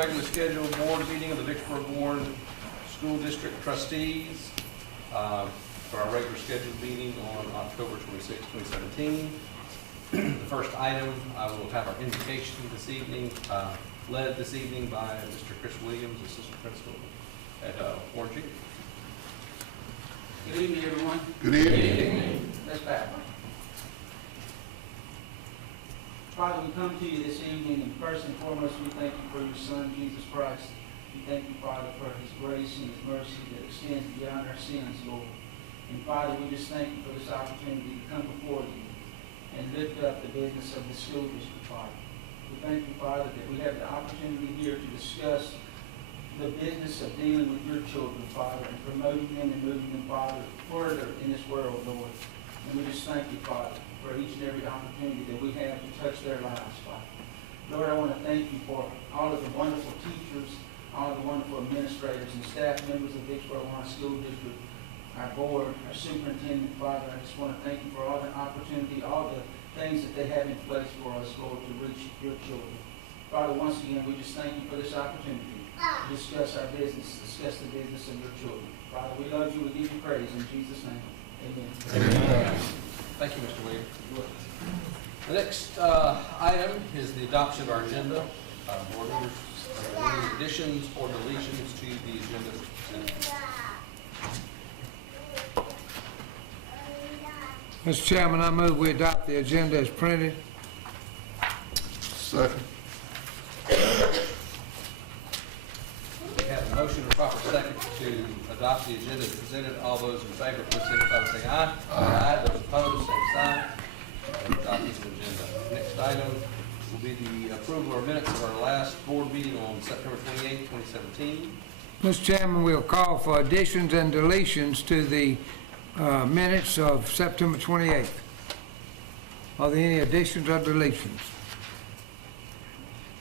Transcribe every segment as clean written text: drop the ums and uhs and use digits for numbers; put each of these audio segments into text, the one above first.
regularly scheduled board meeting of the Vicksburg Board School District Trustees for our regular scheduled meeting on October 26, 2017. The first item, I will have our invocation this evening, led this evening by Mr. Chris Williams, Assistant Principal at Warren Junior. Good evening, everyone. Good evening. Let's bow. Father, we come to you this evening, and first and foremost, we thank you for your Son, Jesus Christ. We thank you, Father, for his grace and his mercy that extends beyond our sins, Lord. And Father, we just thank you for this opportunity to come before you and lift up the business of the school district, Father. We thank you, Father, that we have the opportunity here to discuss the business of dealing with your children, Father, and promoting them and moving them, Father, further in this world, Lord. And we just thank you, Father, for each and every opportunity that we have to touch their lives, Father. Lord, I want to thank you for all of the wonderful teachers, all of the wonderful administrators and staff members of Vicksburg School District, our board, our superintendent, Father. I just want to thank you for all the opportunity, all the things that they have in place for us, Lord, to reach your children. Father, once again, we just thank you for this opportunity to discuss our business, discuss the business of your children. Father, we love you. We give you praise in Jesus' name. Amen. Amen. Thank you, Mr. Williams. The next item is the adoption of our agenda. Board members, are there any additions or deletions to the agenda? Mr. Chairman, I move we adopt the agenda as printed. Second. We have a motion and proper second to adopt the agenda as presented. All those in favor, please signify by saying aye. Aye. Those opposed, same sign. Adopt this agenda. Next item will be the approval of minutes of our last board meeting on September 28, 2017. Mr. Chairman, we'll call for additions and deletions to the minutes of September 28th. Are there any additions or deletions?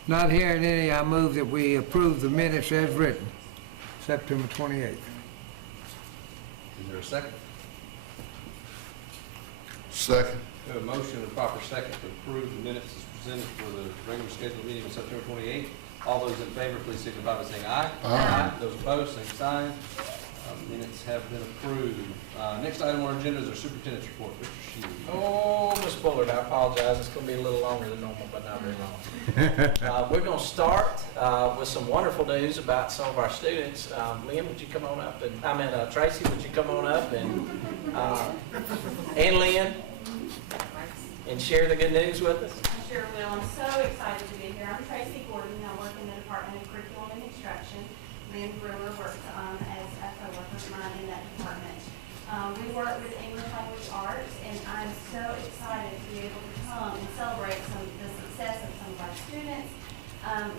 Not hearing any, I move that we approve the minutes as written, September 28th. Is there a second? Second. We have a motion and a proper second to approve the minutes as presented for the regular scheduled meeting on September 28th. All those in favor, please signify by saying aye. Aye. Those opposed, same sign. Minutes have been approved. Next item on our agenda is our Superintendents Report. Mr. Sheedy. Oh, Ms. Bullard, I apologize. It's going to be a little longer than normal, but not very long. We're going to start with some wonderful news about some of our students. Lynn, would you come on up? And Tracy, would you come on up? And Lynn, and share the good news with us? I sure will. I'm so excited to be here. I'm Tracy Gordon. I work in the Department of Curriculum and Instruction. Lynn Brewer works as a co-worker of mine in that department. We work with English language arts, and I'm so excited to be able to come and celebrate the success of some of our students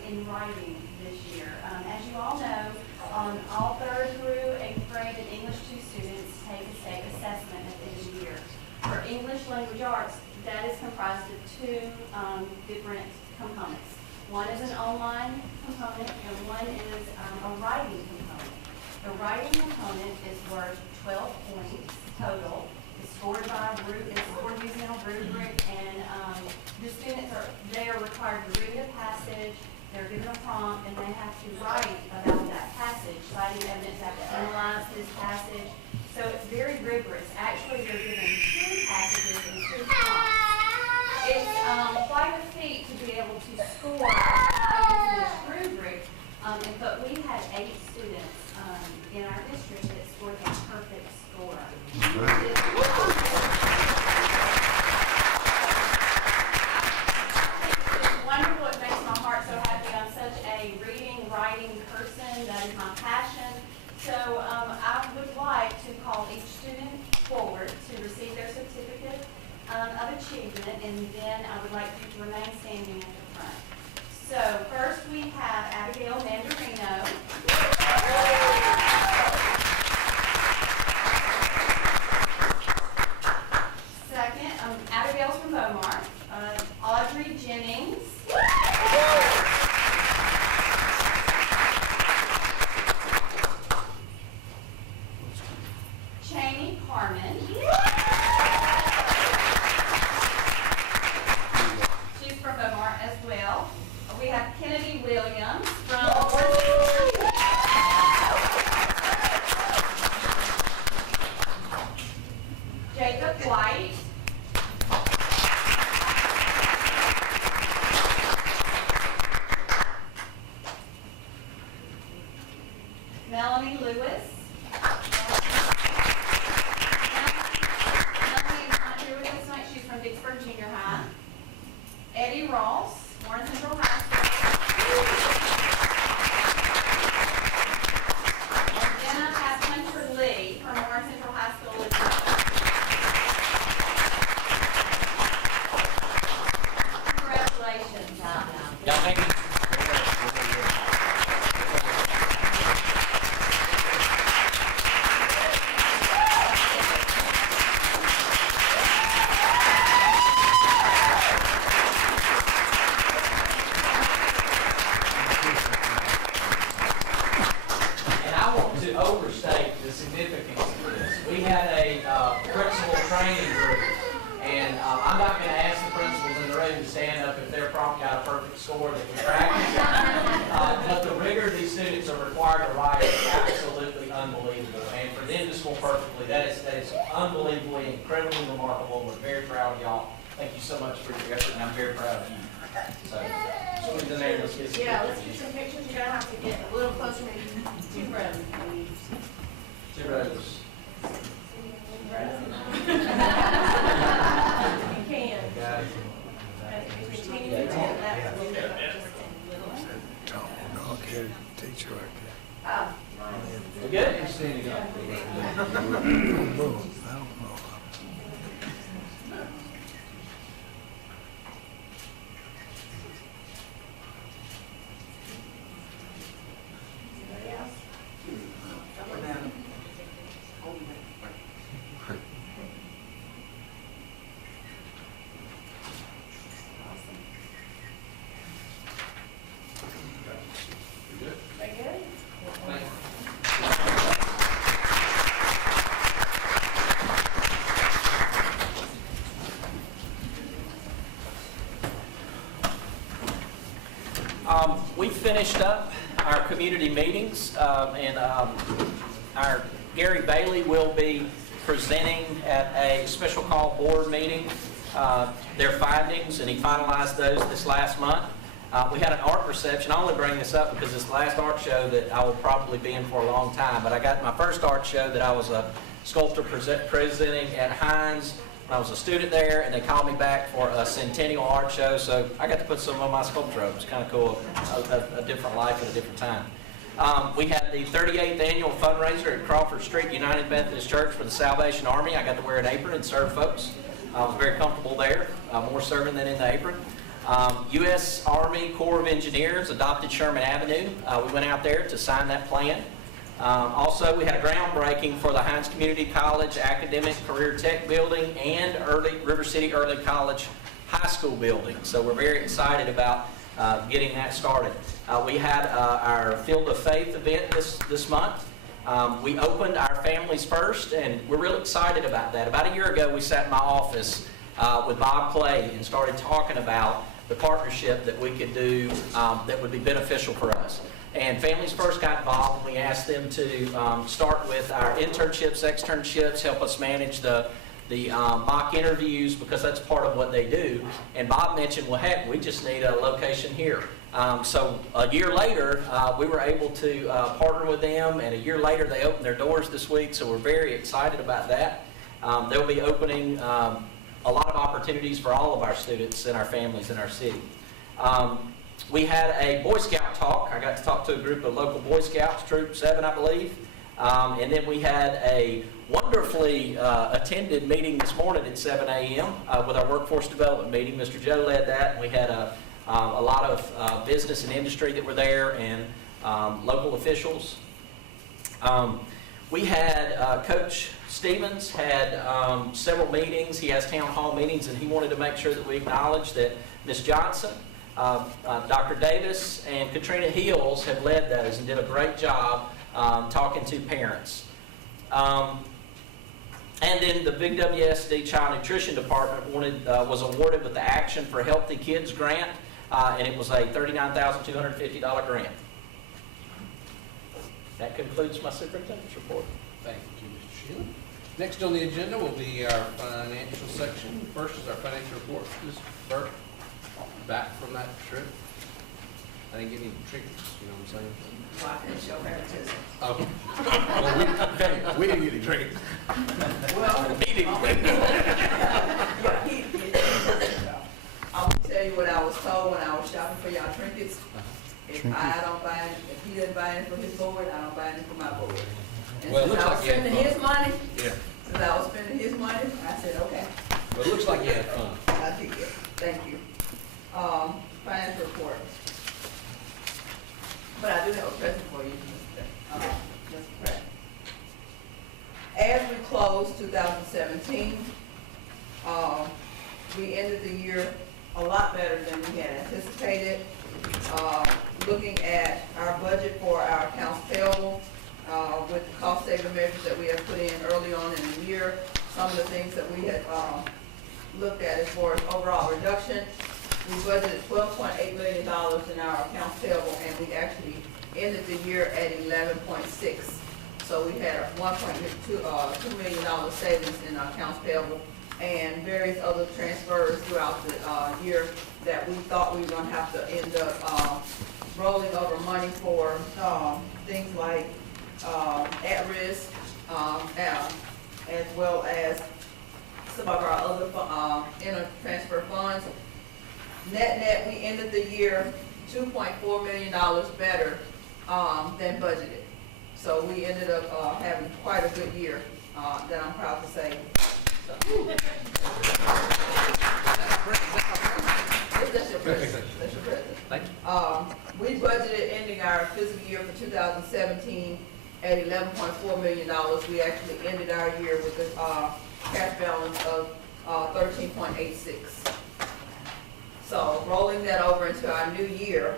in writing this year. As you all know, all 3rd through 8th grade and English 2 students take a state assessment at the end of the year. For English language arts, that is comprised of 2 different components. One is an online component, and one is a writing component. The writing component is worth 12 points total. It's scored using a rubric, and the students are required to read a passage. They're given a prompt, and they have to write about that passage, citing evidence, have to analyze this passage. So it's very rigorous. Actually, they're given 2 passages and 2 prompts. It's quite a feat to be able to score using this rubric, but we had 8 students in our district that scored a perfect score. It's wonderful. It makes my heart so happy. I'm such a reading, writing person. That is my passion. So I would like to call each student forward to receive their certificate of achievement, and then I would like you to remain standing at the front. So first we have Abigail Mandarino. Second, Abigail's from Beaumont. Audrey Jennings. Cheney Carmen. She's from Beaumont as well. We have Kennedy Williams from we had a principal training group, and I'm not going to ask the principals in the room to stand up if their prompt got a perfect score that can practice. But the rigor these students are required to write is absolutely unbelievable. And for them to score perfectly, that is unbelievably, incredibly remarkable. We're very proud of y'all. Thank you so much for your effort, and I'm very proud of you. So, swing the name, let's get some Yeah, let's pictures. get some pictures. You're gonna have to get a little closer, maybe 2 rows, please. 2 rows. You can. Got it. Continue to tip that a little bit. Don't get it, teacher like Oh, We good? Standing up. that. I don't know. anybody else? You good? Very good. We finished up our community meetings, and our Gary Bailey will be presenting at a special call board meeting their findings, and he finalized those this last month. We had an art reception. I only bring this up because it's the last art show that I will probably be in for a long time, but I got my first art show that I was a sculptor presenting at Hines. I was a student there, and they called me back for a centennial art show, so I got to put some of my sculpture up. It's kind of cool, a different life at a different time. We had the 38th annual fundraiser at Crawford Street United Methodist Church for the Salvation Army. I got to wear an apron and serve folks. I was very comfortable there, more serving than in the apron. U.S. Army Corps of Engineers adopted Sherman Avenue. We went out there to sign that plan. Also, we had a groundbreaking for the Hines Community College Academic Career Tech Building and River City Early College High School building. So we're very excited about getting that started. We had our Field of Faith event this month. We opened our Families First, and we're really excited about that. About a year ago, we sat in my office with Bob Clay and started talking about the partnership that we could do that would be beneficial for us. And Families First got involved, and we asked them to start with our internships, externships, help us manage the mock interviews, because that's part of what they do. And Bob mentioned, well, heck, we just need a location here. So a year later, we were able to partner with them, and a year later they opened their doors this week, so we're very excited about that. They'll be opening a lot of opportunities for all of our students and our families in our city. We had a Boy Scout talk. I got to talk to a group of local Boy Scouts, Troop 7, I believe. And then we had a wonderfully attended meeting this morning at 7 a.m. With our workforce development meeting. Mr. Joe led that, and we had a lot of business and industry that were there, and local officials. We had Coach Stevens had several meetings. He has town hall meetings, and he wanted to make sure that we acknowledge that Ms. Johnson, Dr. Davis, and Katrina Hills have led those and did a great job talking to parents. And then the VWSD Child Nutrition Department was awarded with the Action for Healthy Kids grant, and it was a $39,250 grant. That concludes my superintendent's report. Thank you, Mr. Sheila. Next on the agenda will be our financial section. First is our financial report. Ms. Burke, back from that trip. I didn't get any trinkets, you know what I'm saying? Well, I can show her too. Oh. Well, we didn't get any trinkets. Well, He didn't. yeah, he did. I will tell you what I was told when I was shopping for y'all trinkets. If I don't buy it, if he doesn't buy it for his board, I don't buy it for my board. And Well, it since looks I was like you had spending his money, Yeah. since I was spending his money, I said, okay, But it looks like you had fun. I did it. Thank you. Financial report. But I do have a present for you, Mr. Pratt. As we close 2017, we ended the year a lot better than we had anticipated. Looking at our budget for our accounts payable, with the cost saving measures that we have put in early on in year, some of the things that we had, looked at as far as overall reduction. We budgeted $12.8 million in our accounts payable, and we actually ended the year at 11.6. So we had a $2 million savings in our accounts payable and various other transfers throughout the year that we thought we were gonna have to end up rolling over money for things like at-risk, as well as some of our other inter-transfer funds. Net, we ended the year $2.4 million better than budgeted. So we ended up having quite a good year that I'm proud to say. So. That's your president. That's your president. Thank you. We budgeted ending our fiscal year for 2017 at $11.4 million. We actually ended our year with a cash balance of 13.86. So rolling that over into our new year,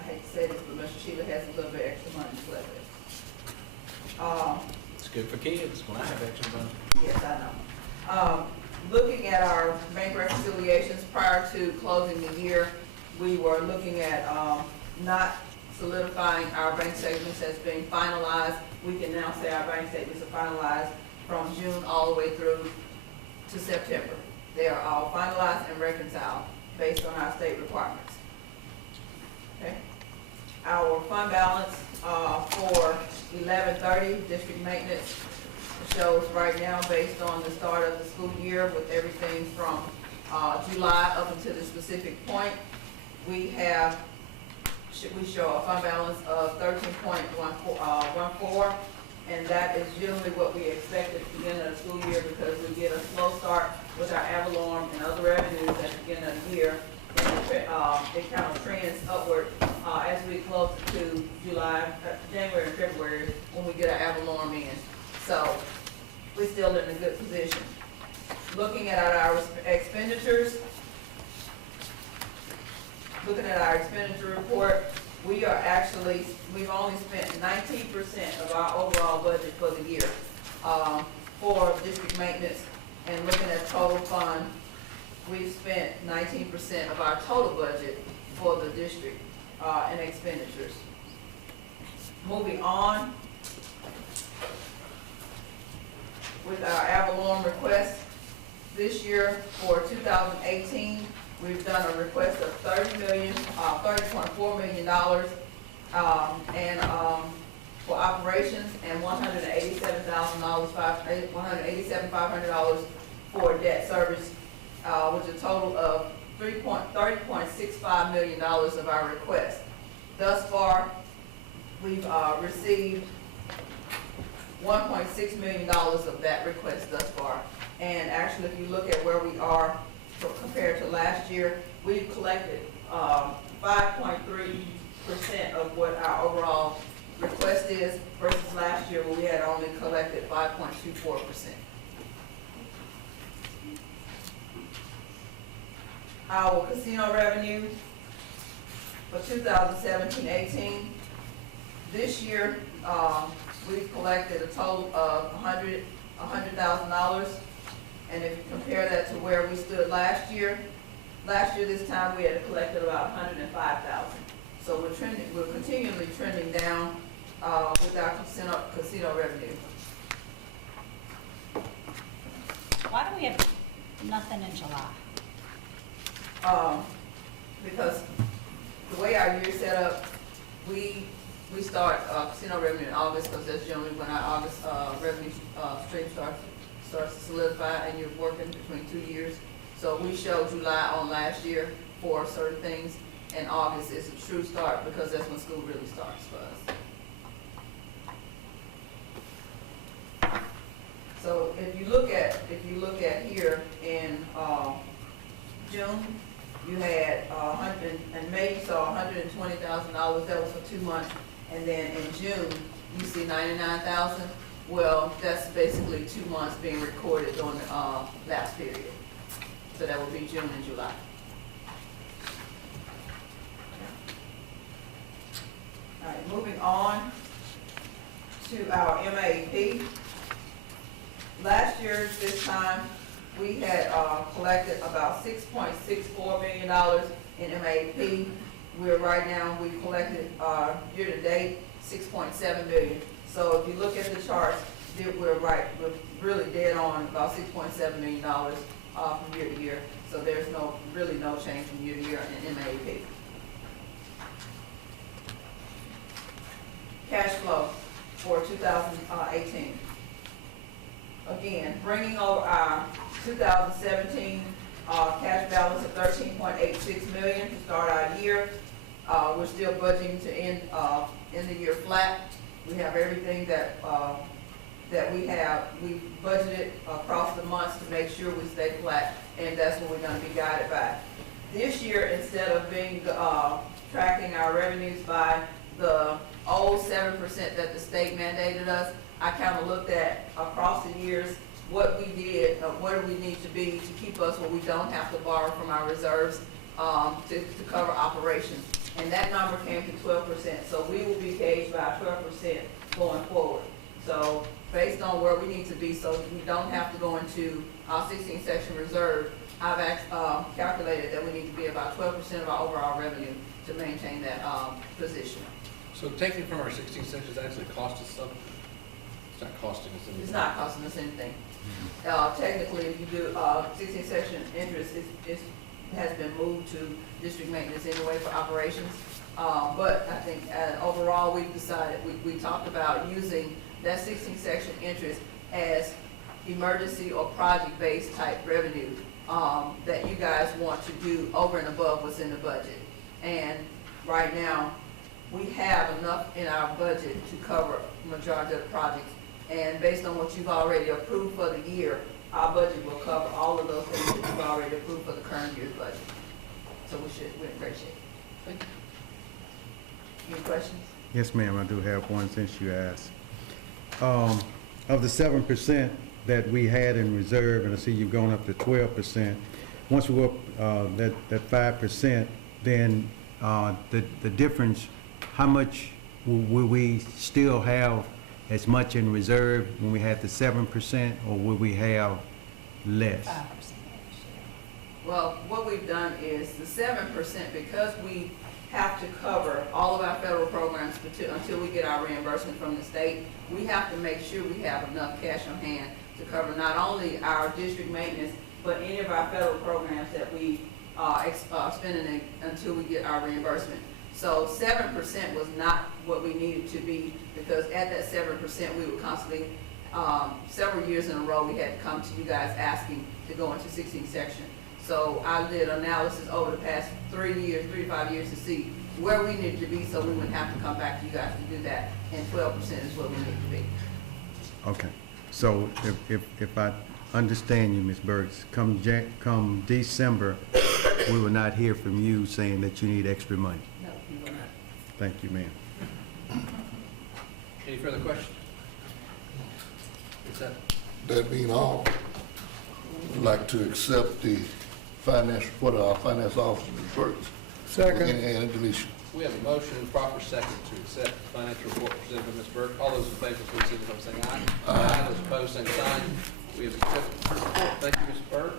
I hate to say this, but Mr. Sheila has a little bit extra money to play with. It's good for kids when I have extra money. Yes, I know. Looking at our bank reconciliations prior to closing the year, we were looking at not solidifying our bank statements as being finalized. We can now say our bank statements are finalized from June all the way through to September. They are all finalized and reconciled based on our state requirements. Okay. Our fund balance for 11/30 district maintenance shows right now, based on the start of the school year, with everything from July up until the specific point, we show a fund balance of 13.14, and that is generally what we expect at the beginning of the school year, because we get a slow start with our ad valorem and other revenues at the beginning of the year, and it kind of trends upward as we close to January and February, when we get our ad valorem in. So we're still in a good position. Looking at our expenditures, looking at our expenditure report, we've only spent 19% of our overall budget for the year for district maintenance. And looking at total fund, we've spent 19% of our total budget for the district in expenditures. Moving on with our ad valorem request, this year for 2018, we've done a request of $30.4 million, and for operations, and $187,500 for debt service, which is a total of $30.65 million of our request. Thus far, we've received $1.6 million of that request thus far. And actually, if you look at where we are compared to last year, we've collected 5.3% of what our overall request is, versus last year where we had only collected 5.24%. Our casino revenue for 2017-18, this year we've collected a total of $100,000, and if you compare that to where we stood last year this time we had collected about $105,000. So we're continually trending down with our casino revenue. Why do we have nothing in July? Because the way our year's set up, we start casino revenue in August, because that's generally when our August revenue stream starts to solidify, and you're working between 2 years. So we show July on last year for certain things, and August is a true start, because that's when school really starts for us. So if you look at here in June, you had in May you saw $120,000. That was for 2 months, and then in June you see $99,000. Well, that's basically 2 months being recorded during the last period. So that would be June and July. All right, moving on to our MAP. Last year, this time, we had, collected about $6.64 million in MAP. Right now, we collected, year-to-date, $6.7 million. So if you look at the charts, we're really dead on about $6.7 million, from year to year. So there's really no change from year to year in MAP. Cash flow for 2018. Again, bringing over our 2017 cash balance of $13.86 million to start our year. We're still budgeting to end the year flat. We have everything that we budgeted across the months to make sure we stay flat, and that's what we're going to be guided by. This year, instead of being tracking our revenues by the old 7% that the state mandated us, I kind of looked at across the years what we did, what do we need to be to keep us where we don't have to borrow from our reserves to cover operations. And that number came to 12%. So we will be gauged by 12% going forward. So based on where we need to be, so we don't have to go into our 16 section reserve, I've calculated that we need to be about 12% of our overall revenue to maintain that position. So taking from our 16 sections actually cost us something? It's not costing us anything. It's not costing us anything. Technically, if you do 16 section interest, it has been moved to district maintenance anyway for operations. But I think overall we've decided, we talked about using that 16 section interest as emergency or project-based type revenue that you guys want to do over and above what's in the budget. And right now, we have enough in our budget to cover the majority of the projects. And based on what you've already approved for the year, our budget will cover all of those things that you've already approved for the current year's budget. So we're in great shape. Thank you. Any questions? Yes, ma'am, I do have one since you asked. Of the 7% that we had in reserve, and I see you've gone up to 12%, once we go up that 5%, then the difference, how much will we still have as much in reserve when we had the 7%, or will we have less? 5%. Well, what we've done is the 7%, because we have to cover all of our federal programs until we get our reimbursement from the state, we have to make sure we have enough cash on hand to cover not only our district maintenance, but any of our federal programs that we spending until we get our reimbursement. So 7% was not what we needed to be, because at that 7% we were constantly, several years in a row, we had to come to you guys asking to go into 16 section. So I did analysis over the past 3 to 5 years to see where we needed to be so we wouldn't have to come back to you guys to do that, and 12% is what we need to be. Okay, so if I understand you, Ms. Burks, come December, we will not hear from you saying that you need extra money. No, you will not. Thank you, ma'am. Any further questions? Is that? That being all, I'd like to accept the finance report of our finance officer, Ms. Burks. Second. With any added deletion. We have a motion and proper second to accept the financial report presented by Ms. Burke. All those in favor, please signify by saying aye. Aye. Those opposed, same sign. We have accepted the report. Thank you, Ms. Burke.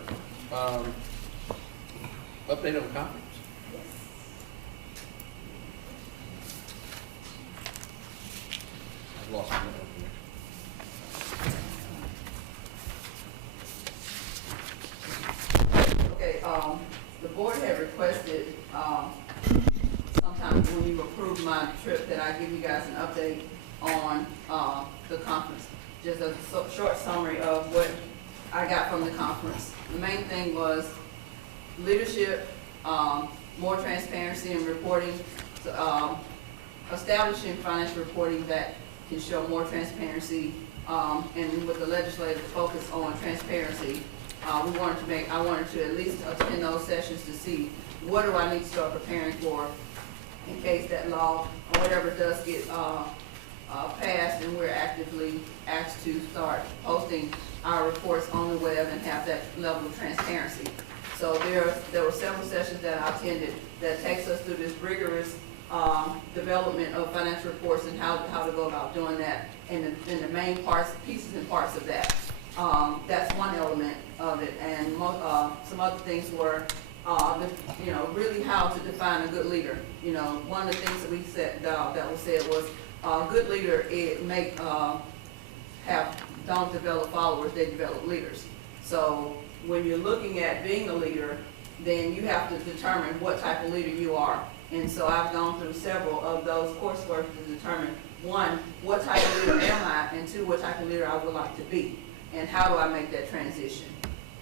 Update on the conference. I've lost my information. Okay, the board had requested, sometime when you approved my trip, that I give you guys an update on, the conference. Just a short summary of what I got from the conference. The main thing was leadership, more transparency in reporting, establishing financial reporting that can show more transparency, and with the legislative focus on transparency, I wanted to at least attend those sessions to see what do I need to start preparing for in case that law or whatever does get passed, and we're actively asked to start posting our reports on the web and have that level of transparency. So there were several sessions that I attended that takes us through this rigorous development of financial reports and how to go about doing that, and the main parts, pieces and parts of that. That's one element of it, and some other things were, really how to define a good leader. One of the things that we said, that was said was, a good leader, don't develop followers, they develop leaders. So when you're looking at being a leader, then you have to determine what type of leader you are. And so I've gone through several of those coursework to determine, one, what type of leader am I, and two, what type of leader I would like to be, and how do I make that transition.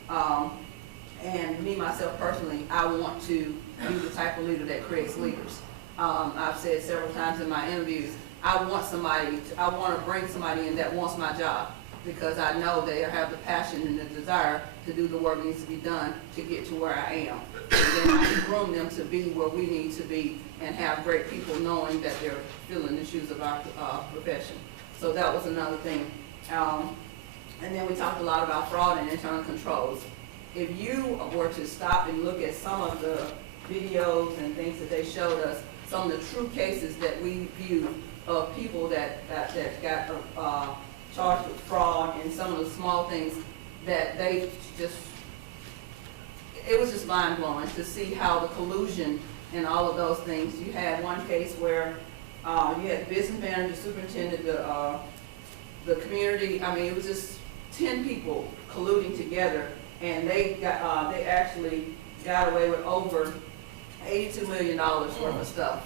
And me, myself personally, I want to be the type of leader that creates leaders. I've said several times in my interviews, I want to bring somebody in that wants my job, because I know they have the passion and the desire to do the work that needs to be done to get to where I am. And then I can groom them to be where we need to be and have great people knowing that they're filling the shoes of our profession. So that was another thing. And then we talked a lot about fraud and internal controls. If you were to stop and look at some of the videos and things that they showed us, some of the true cases that we viewed of people that got charged with fraud, and some of the small things that they just, it was just mind blowing to see how the collusion and all of those things. You had one case where you had the business manager, superintendent, the community. I mean, it was just 10 people colluding together, and they actually got away with over $82 million worth of stuff.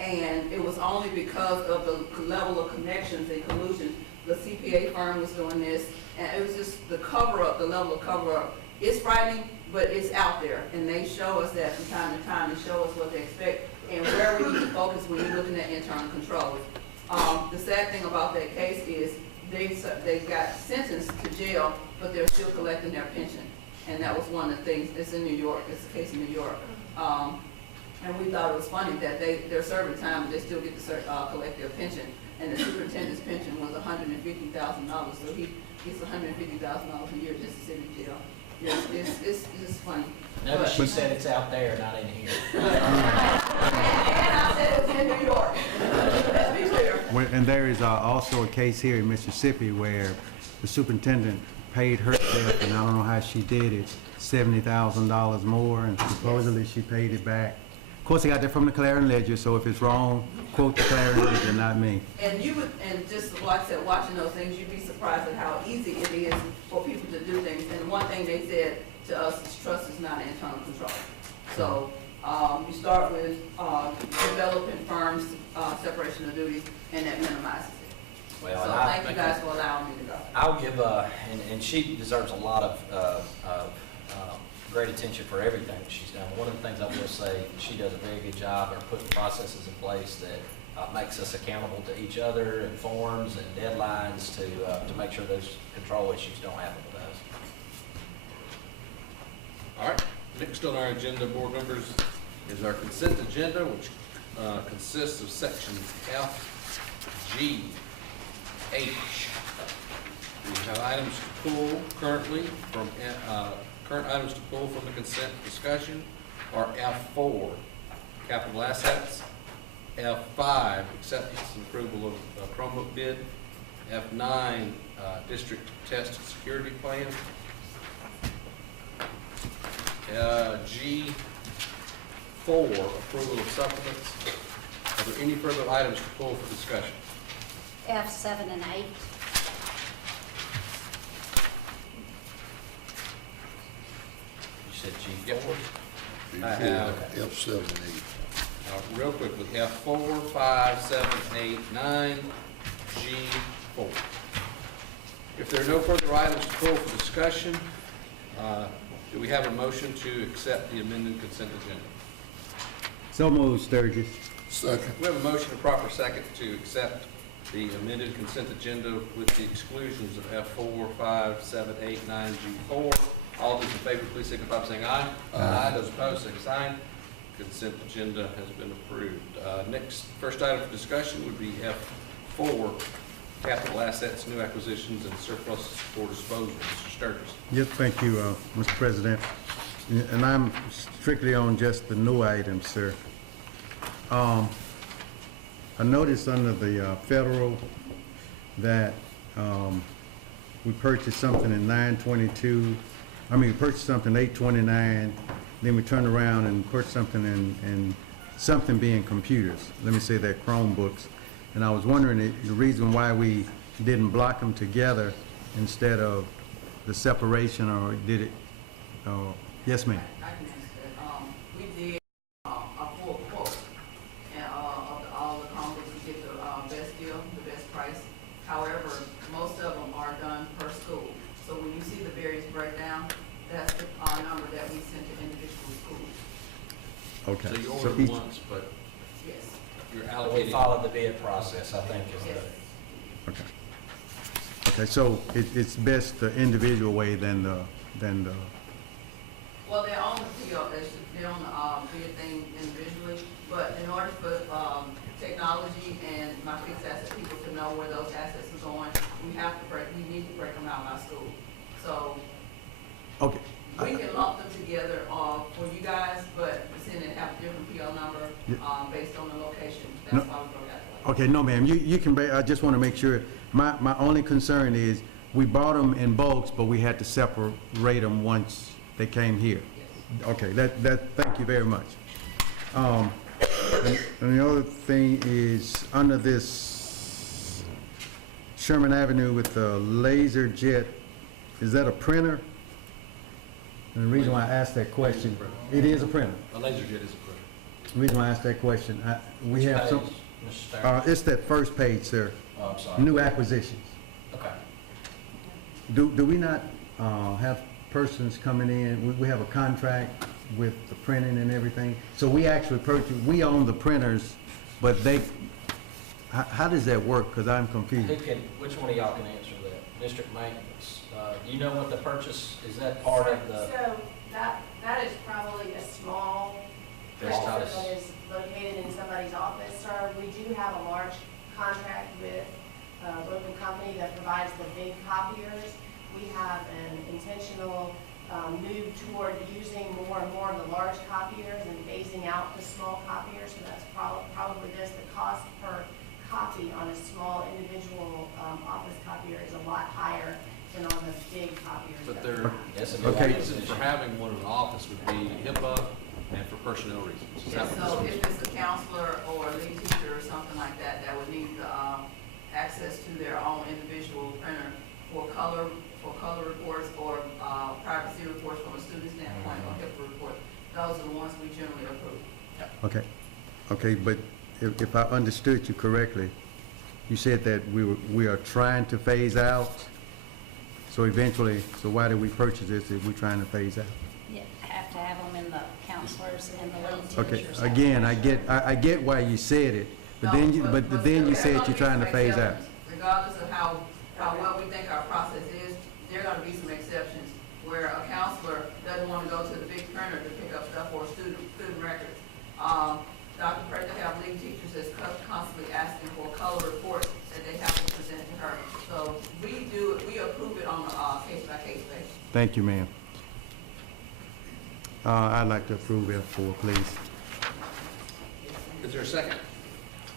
And it was only because of the level of connections and collusion. The CPA firm was doing this, and it was just the cover-up, the level of cover-up. It's frightening, but it's out there, and they show us that from time to time, and show us what they expect and where we need to focus when you're looking at internal controls. The sad thing about that case is they got sentenced to jail, but they're still collecting their pension, and that was one of the things. It's in New York. It's a case in New York. And we thought it was funny that they're serving time, but they still get to collect their pension. And the superintendent's pension was $150,000, so he gets $150,000 a year just to sit in jail. It's just funny. Notice she said it's out there, not in here. And I said it was in New York. Let's be clear. And there is also a case here in Mississippi where the superintendent paid herself, and I don't know how she did it, $70,000 more, and supposedly she paid it back. Of course, I got that from the Clarion Ledger, so if it's wrong, quote the Clarion Ledger, not me. And just like I said, watching those things, you'd be surprised at how easy it is for people to do things. And one thing they said to us is trust is not internal control. So you start with developing firms, separation of duties, and that minimizes it. Well, so thank you guys for allowing me to go. I'll give, and she deserves a lot of great attention for everything she's done. One of the things I will say, she does a very good job of putting processes in place that makes us accountable to each other, and forms and deadlines to make sure those control issues don't happen with us. All right, next on our agenda, board members, is our consent agenda, which consists of sections F, G, H. We have items to pull currently from current items to pull from the consent discussion are F4, capital assets, F5, acceptance and approval of Chromebook bid, F9, district test security plan, G4, approval of supplements. Are there any further items to pull for discussion? F7 and 8. You said G4? I have F7 and 8. Real quickly, F4, 5, 7, 8, 9, G4. If there are no further items to pull for discussion, do we have a motion to accept the amended consent agenda? So moved, Sturgis. Second. We have a motion and proper second to accept the amended consent agenda with the exclusions of F4, 5, 7, 8, 9, G4. All those in favor, please signify by saying aye. Aye. Those opposed, same sign. Consent agenda has been approved. First item for discussion would be F4, capital assets, new acquisitions, and surplus for disposal. Mr. Sturgis. Yes, thank you, Mr. President. And I'm strictly on just the new items, sir. I noticed under the federal that we purchased something in 9/22, we purchased something 8/29, then we turned around and purchased something in something being computers. Let me say that Chromebooks. And I was wondering the reason why we didn't block them together instead of the separation, or did it, yes, ma'am? I can answer that. We did a full quote, and of all the Chromebooks, we get the best deal, the best price. However, most of them are done per school. So when you see the various breakdown, that's the number that we send to individual schools. Okay. So you So ordered each- once, but Yes. you're We allocating. followed the bid process, I think, is Yes. the. Okay. Okay, so it's best the individual way than the, Well, they're on the PO, they're on the bid thing individually, but in order for technology and my fixed asset people to know where those assets are going, we need to break them out by school. So okay. we can lump them together for you guys, but since they have a different PO number based on the location, that's why we broke out that way. Okay, no, ma'am, you can, I just want to make sure, my only concern is, we bought them in bulks, but we had to separate them once they came here. Yes. Okay, thank you very much. And the other thing is, under this Sherman Avenue with the laser jet, is that a printer? And the reason why I asked that question, it is a printer. A laser jet is a printer. The reason why I asked that question, we have some, Mr. Stern. it's that first page, sir, Oh, I'm sorry. new acquisitions. Okay. Do we not have persons coming in, we have a contract with the printing and everything? So we actually we own the printers, but how does that work? Because I'm confused. Which one of y'all can answer that? District maintenance. Do you know what the purchase, is that part of the? So that is probably a small printer Desktop. that is located in somebody's office, sir. We do have a large contract with a local company that provides the big copiers. We have an intentional move toward using more and more of the large copiers and phasing out the small copiers. So that's probably this. The cost per copy on a small individual office copier is a lot higher than on the big copiers. But that we they're, have. Yes, the Okay. reason for having one in the office would be HIPAA and for personnel reasons. Is that And what so this is? if it's a counselor or a lead teacher or something like that, that would need the access to their own individual printer for color reports or privacy reports from a student standpoint or HIPAA report. Those are the ones we generally approve. Okay, but if I understood you correctly, you said that we are trying to phase out. So eventually, why did we purchase this if we're trying to phase out? You have to have them in the counselors and the lead Okay, teachers. again, I get why you said it, but then you There's said gonna you're be trying to some phase out. exceptions. Regardless of how well we think our process is, there are gonna be some exceptions where a counselor doesn't wanna go to the big printer to pick up stuff for student records. Dr. Pratt, they have lead teachers that's constantly asking for color reports that they have to present to her. So we approve it on a case-by-case basis. Thank you, ma'am. I'd like to approve F4, please. Is there a second?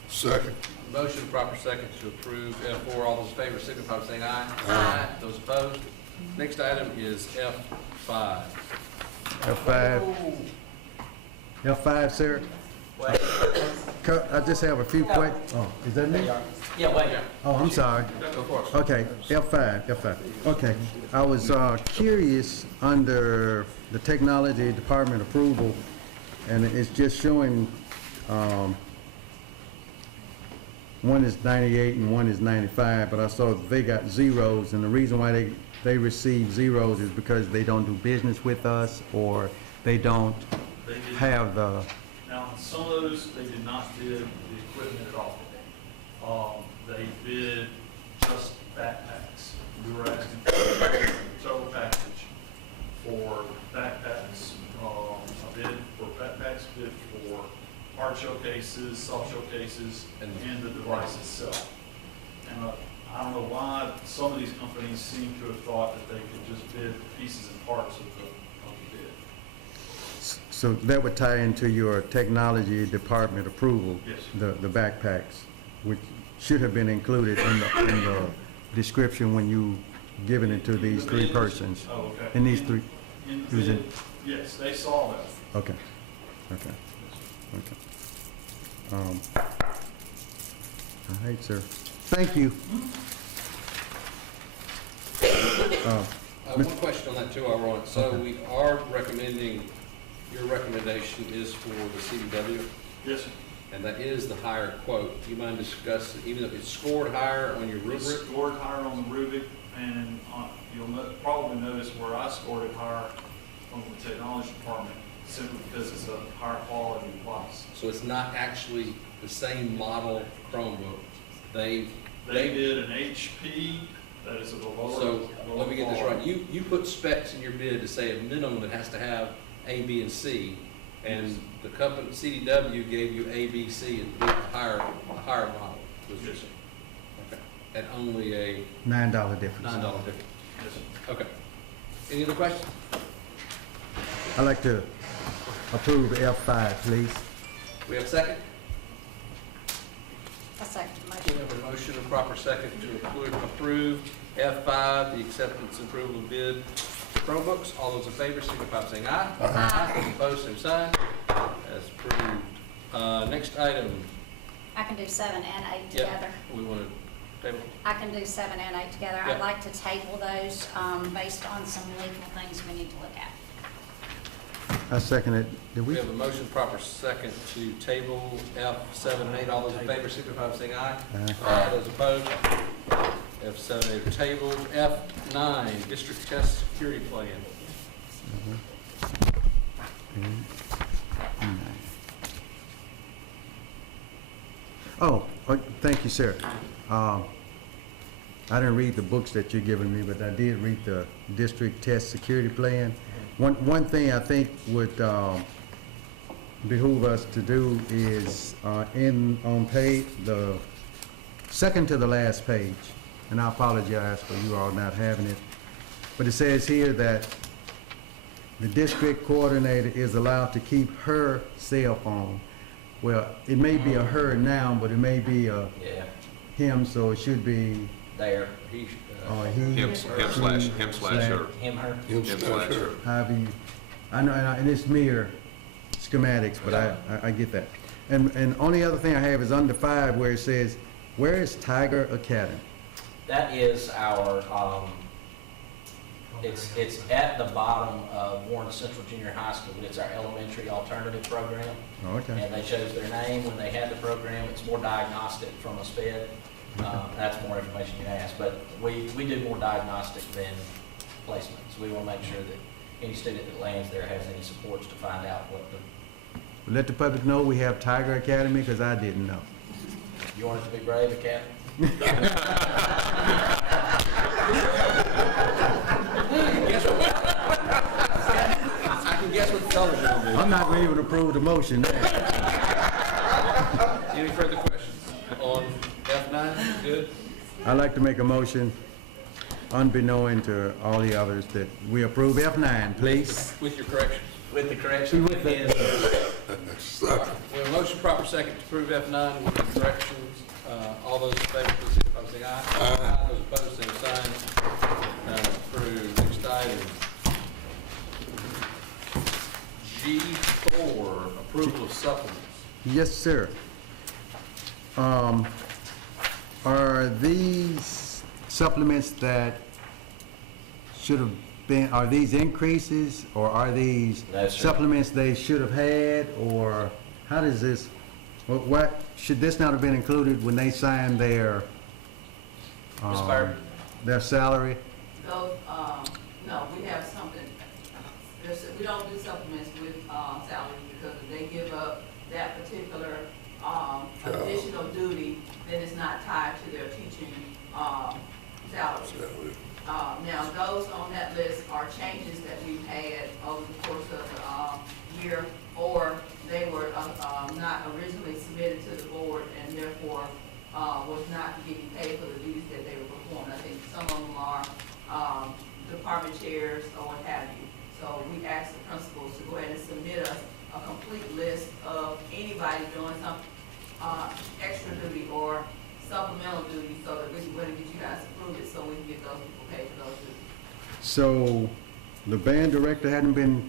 Second. Motion, proper second to approve F4. All those in favor signify by saying aye. Aye. Those opposed? Next item is F5. F5, sir. Wait. I just have a few questions. Oh, is that me? Yeah, wait. Oh, I'm sorry. Go for it. Okay, F5. Okay, I was curious under the technology department approval, and it's just showing, one is 98 and one is 95, but I saw they got zeros, and the reason why they receive zeros is because they don't do business with us, or they don't They did, have the, now, on some of those, they did not bid the equipment at all. They bid just backpacks. We were asking for a total package for backpacks. A bid for backpacks, bid for hard showcases, soft showcases, and the device itself. And I don't know why some of these companies seem to have thought that they could just bid pieces and parts of the bid. so that would tie into your technology department approval? Yes. The backpacks, which should have been included in the description when you giving it to these The three bid- persons. Oh, okay. And these three, In it was in- bid, yes, they saw that. okay, okay, okay. All right, sir. Thank you. One question on that too, while we're on it. So we are recommending, your recommendation is for the CDW, Yes, sir. and that is the higher quote. Do you mind discussing, even if it's scored higher on your It's rubric? scored higher on the rubric, and you'll probably notice where I scored it higher on the technology department, simply because it's a higher quality device. So it's not actually the same model Chromebook. They Did an HP that is of a lower. So, lower let me get this quality. right. You put specs in your bid to say a minimum that has to have A, B, and C, and the company, CDW, gave you A, B, C, and the higher model. Was Yes, sir. Okay. At only a $9 difference. $9 difference. Yes, sir. Okay. Any other questions? I'd like to approve F5, please. We have a second? A second We motion. have a motion and proper second to approve F5, the acceptance and approval of bid for Chromebooks. All those in favor, signify by saying aye. Aye. Those opposed, same sign. That's approved. Next item. I can do 7 and 8 Yep. together. We want to table. I can do 7 and 8 together. Yep. I'd like to table those based on some legal things we need to look at. I second it. Did We we? have a motion proper second to table F7 and 8. All those in favor, signify by saying aye. Aye. Those opposed, F7 and 8 are tabled. F9, District Test Security Plan. Oh, thank you, sir. I didn't read the books that you're giving me, but I did read the district test security plan. One thing I think would behoove us to do is on page, the second to the last page, and I apologize for you all not having it, but it says here that the district coordinator is allowed to keep her cell phone. Well, it may be a her now, but it may be a Yeah, him, so it should be there, He, he. Him slash her. him, her. Him slash her. However you, I know, and it's mere schematics, but I get that. And only other thing I have is under 5 where it says, where is Tiger Academy? That is our, it's at the bottom of Warren Central Junior High School, but it's our elementary alternative program. Oh, okay. And they chose their name when they had the program. It's more diagnostic from a SPED. That's more information you asked, but we do more diagnostic than placement. So we want to make sure that any student that lands there has any supports to find out what the, Let the public know we have Tiger Academy, because I didn't know. you want it to be Brave Academy? I can guess what the color's going to I'm not going to even approve the motion. be. Any further questions on F9? Good? I'd like to make a motion, unbeknown to all the others, that we approve F9, please. With your corrections. With the correction. With the- We have a motion proper second to approve F9 with the corrections. All those in favor, please signify by saying aye. Aye. Those opposed, same sign. Approved. Next item. G4, approval of supplements. Yes, sir. Are these supplements that should have been, are these increases, or are these No, sir. supplements they should have had, or how does this, what, should this not have been included when they signed their, Ms. Byrd? their salary? Those, no, we have something, we don't do supplements with, salaries, because if they give up that particular, additional duty, then it's not tied to their teaching, salary. Now, those on that list are changes that we've had over the course of the, year, or they were, not originally submitted to the board, and therefore, was not getting paid for the duties that they were performing. I think some of them are, department chairs or what have you. So we asked the principals to go ahead and submit us a complete list of anybody doing some, extra duty or supplemental duty, so that we can go ahead and get you guys approved, so we can get those people paid for those So the band director hadn't been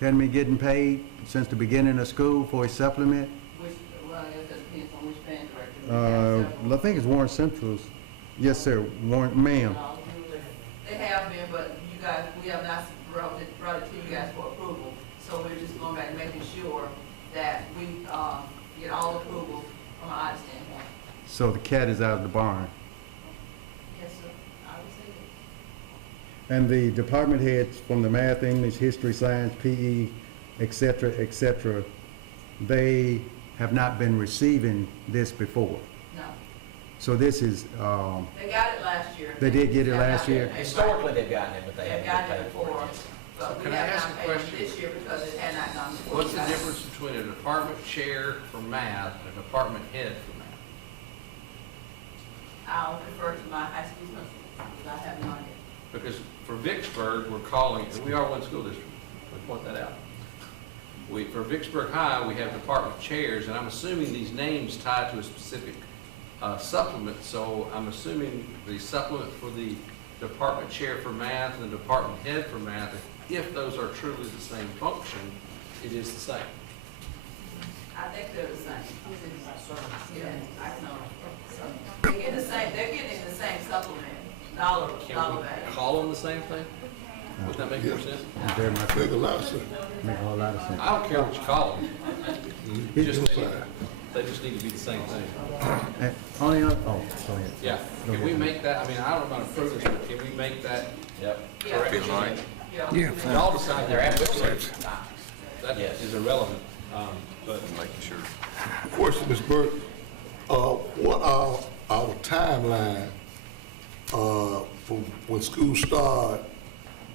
getting paid since the beginning of school for his supplement? Which, well, I guess that depends on which band director. We have several. I think it's Warren Central's. Yes, sir, Warren, ma'am. They have been, but you guys, we have not brought it to you guys for approval. So we're just going back and making sure that we, get all approval from an audit standpoint. So the cat is out of the barn. Yes, sir, I would say that. And the department heads from the math, English, history, science, PE, et cetera, they have not been receiving this before. No, So this is, they got it last year. They did get it Have last not been year? paid. Historically, they've gotten it, but they They've haven't gotten been it paid for before, it. but we Can I have ask not a paid it question? this year because it had not gone before. What's you the guys. difference between a department chair for math and a department head for math? I'll defer to my high school principal, because I have no idea. Because for Vicksburg, we're calling, and we are one school district, we point that out. For Vicksburg High, we have department chairs, and I'm assuming these names tie to a specific supplement, so I'm assuming the supplement for the department chair for math and the department head for math, if those are truly the same function, it is the same. I think they're the same. Yeah, I know. They're getting the same supplement, dollar Can value. we call them the same thing? Would that make more sense? very much, Make a lot of sense. make a whole lot of sense. I don't care what you call them, It's just, fine. they just need to be the same thing. And only, go ahead. Yeah, can we make that, I mean, I don't know about approve this, but can we make that Yep. Yeah. Feel like? Yeah. y'all decide They're their absolutely that Yes. is irrelevant, but Making sure. Question, Ms. Burke, what are our timeline, from when school start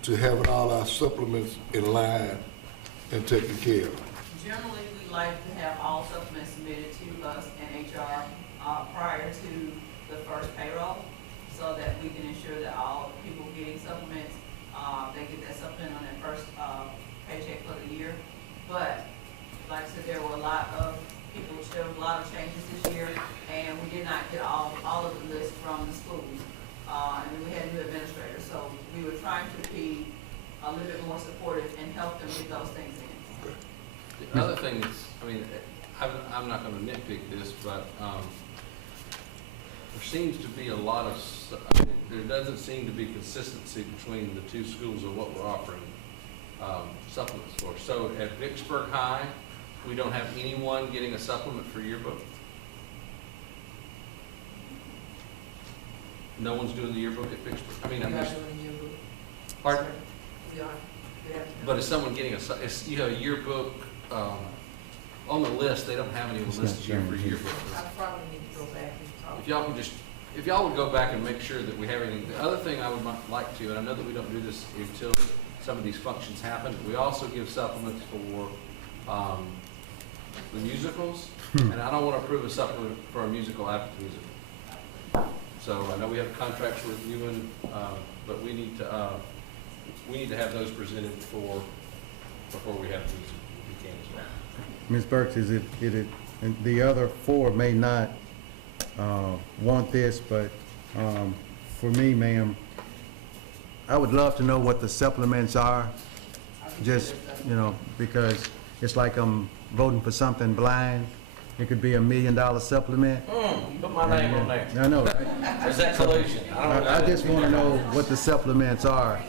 to having all our supplements in line and taken care of? Generally, we like to have all supplements submitted to us and HR prior to the first payroll, so that we can ensure that all people getting supplements, they get that supplement on their first paycheck for the year. But, like I said, there were a lot of changes this year, and we did not get all of the lists from the schools. And then we had new administrators, so we were trying to be a little bit more supportive and help them get those things in. the other thing is, I mean, I'm not gonna nitpick this, but, there seems to be a lot of, there doesn't seem to be consistency between the two schools of what we're offering, supplements for. So at Vicksburg High, we don't have anyone getting a supplement for yearbook? No one's doing the yearbook at Vicksburg? I mean, I'm just, pardon? We are. We have to. But is someone getting a yearbook, on the list, they don't have any on It's the list not this year for showing here. yearbook. I probably need to go back and talk. If y'all would go back and make sure that we have anything, the other thing I would like to, and I know that we don't do this until some of these functions happen, we also give supplements for, the musicals, and I don't want to approve a supplement for a musical after the musical. So I know we have contracts with you and, but we need to have those presented before we have the music, if we can as well. Ms. Burks, and the other four may not want this, but for me, ma'am, I would love to know what the supplements are, just, because it's like I'm voting for something blind. It could be $1 million supplement. Put my name on there. I know, right? Is that collusion? I don't know. I just want to know what the supplements are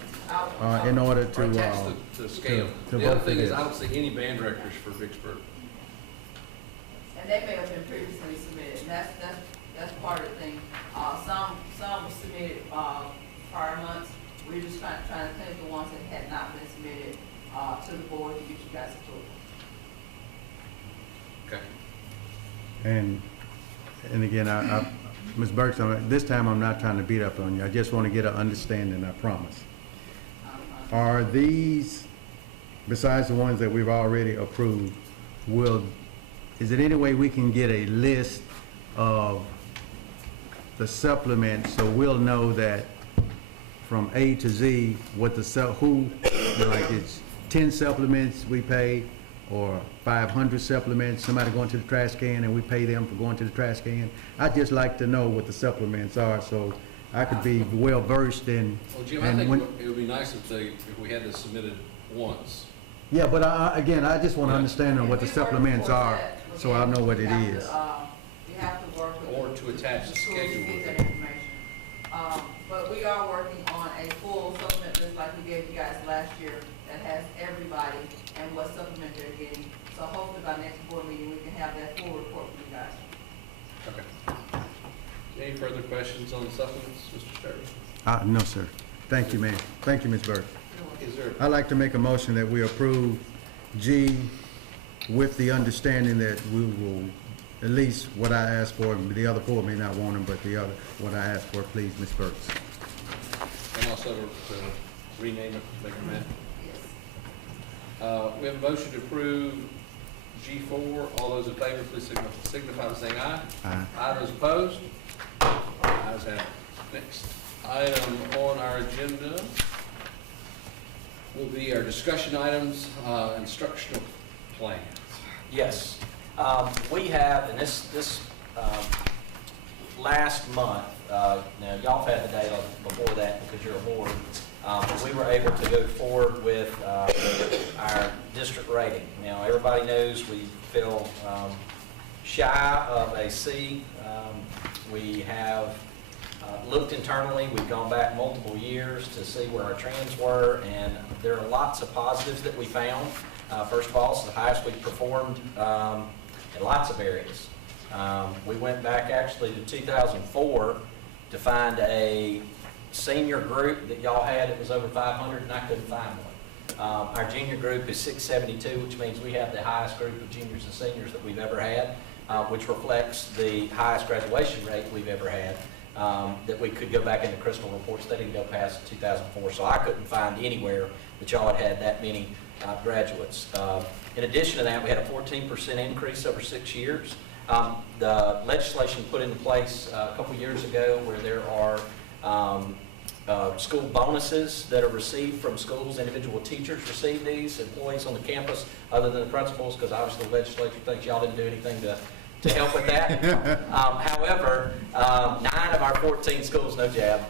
in order to, Attach the scale. to The other vote for thing is, this. I don't see any band directors for Vicksburg. And they may have been previously submitted, and that's part of the thing. Some were submitted, prior months. We're just trying to clean the ones that had not been submitted, to the board to get you guys approval. Okay. And again, Ms. Burks, this time I'm not trying to beat up on you. I just want to get an understanding, I promise. Are these, besides the ones that we've already approved, is there any way we can get a list of the supplements so we'll know that from A to Z, what like it's 10 supplements we pay, or 500 supplements, somebody going to the trash can and we pay them for going to the trash can? I'd just like to know what the supplements are, so I could be well versed in. Well, Jim, I and think when- it would be nice if we had this submitted once. Yeah, but again, I just want to understand what the If we work supplements towards are, that, so I know what it we have is. to, We have to work with. Or to attach the schools to schedule get with that it. information. But we are working on a full supplement, just like we gave you guys last year, that has everybody and what supplement they're getting. So hopefully by next board meeting, we can have that full report for you guys. Okay. Any further questions on the supplements, Mr. Sturdy? No, sir. Thank you, ma'am. Thank you, Ms. Burke. Is there, I'd like to make a motion that we approve G with the understanding that we will, at least what I asked for, the other four may not want them, but the other, what I asked for, please, Ms. Burks. and also to rename it, make it Matt? Yes. We have a motion to approve G4. All those in favor, please signify by saying aye. Aye. Aye, those opposed? Ayes have it. Next item on our agenda will be our discussion items, instructional plans. Yes, we have, and this last month, now y'all have had the data before that because you're a board, but we were able to go forward with our district rating. Now, everybody knows we feel shy of a C. We have looked internally, we've gone back multiple years to see where our trends were, and there are lots of positives that we found. First of all, it's the highest we've performed in lots of areas. We went back actually to 2004 to find a senior group that y'all had. It was over 500, and I couldn't find one. Our junior group is 672, which means we have the highest group of juniors and seniors that we've ever had, which reflects the highest graduation rate we've ever had. That we could go back into Crystal reports. They didn't go past 2004, so I couldn't find anywhere that y'all had that many graduates. In addition to that, we had a 14% increase over 6 years. The legislation put into place a couple years ago where there are school bonuses that are received from schools. Individual teachers receive these, employees on the campus, other than the principals, because obviously the legislature thinks y'all didn't do anything to help with that. However, 9 of our 14 schools, no jab,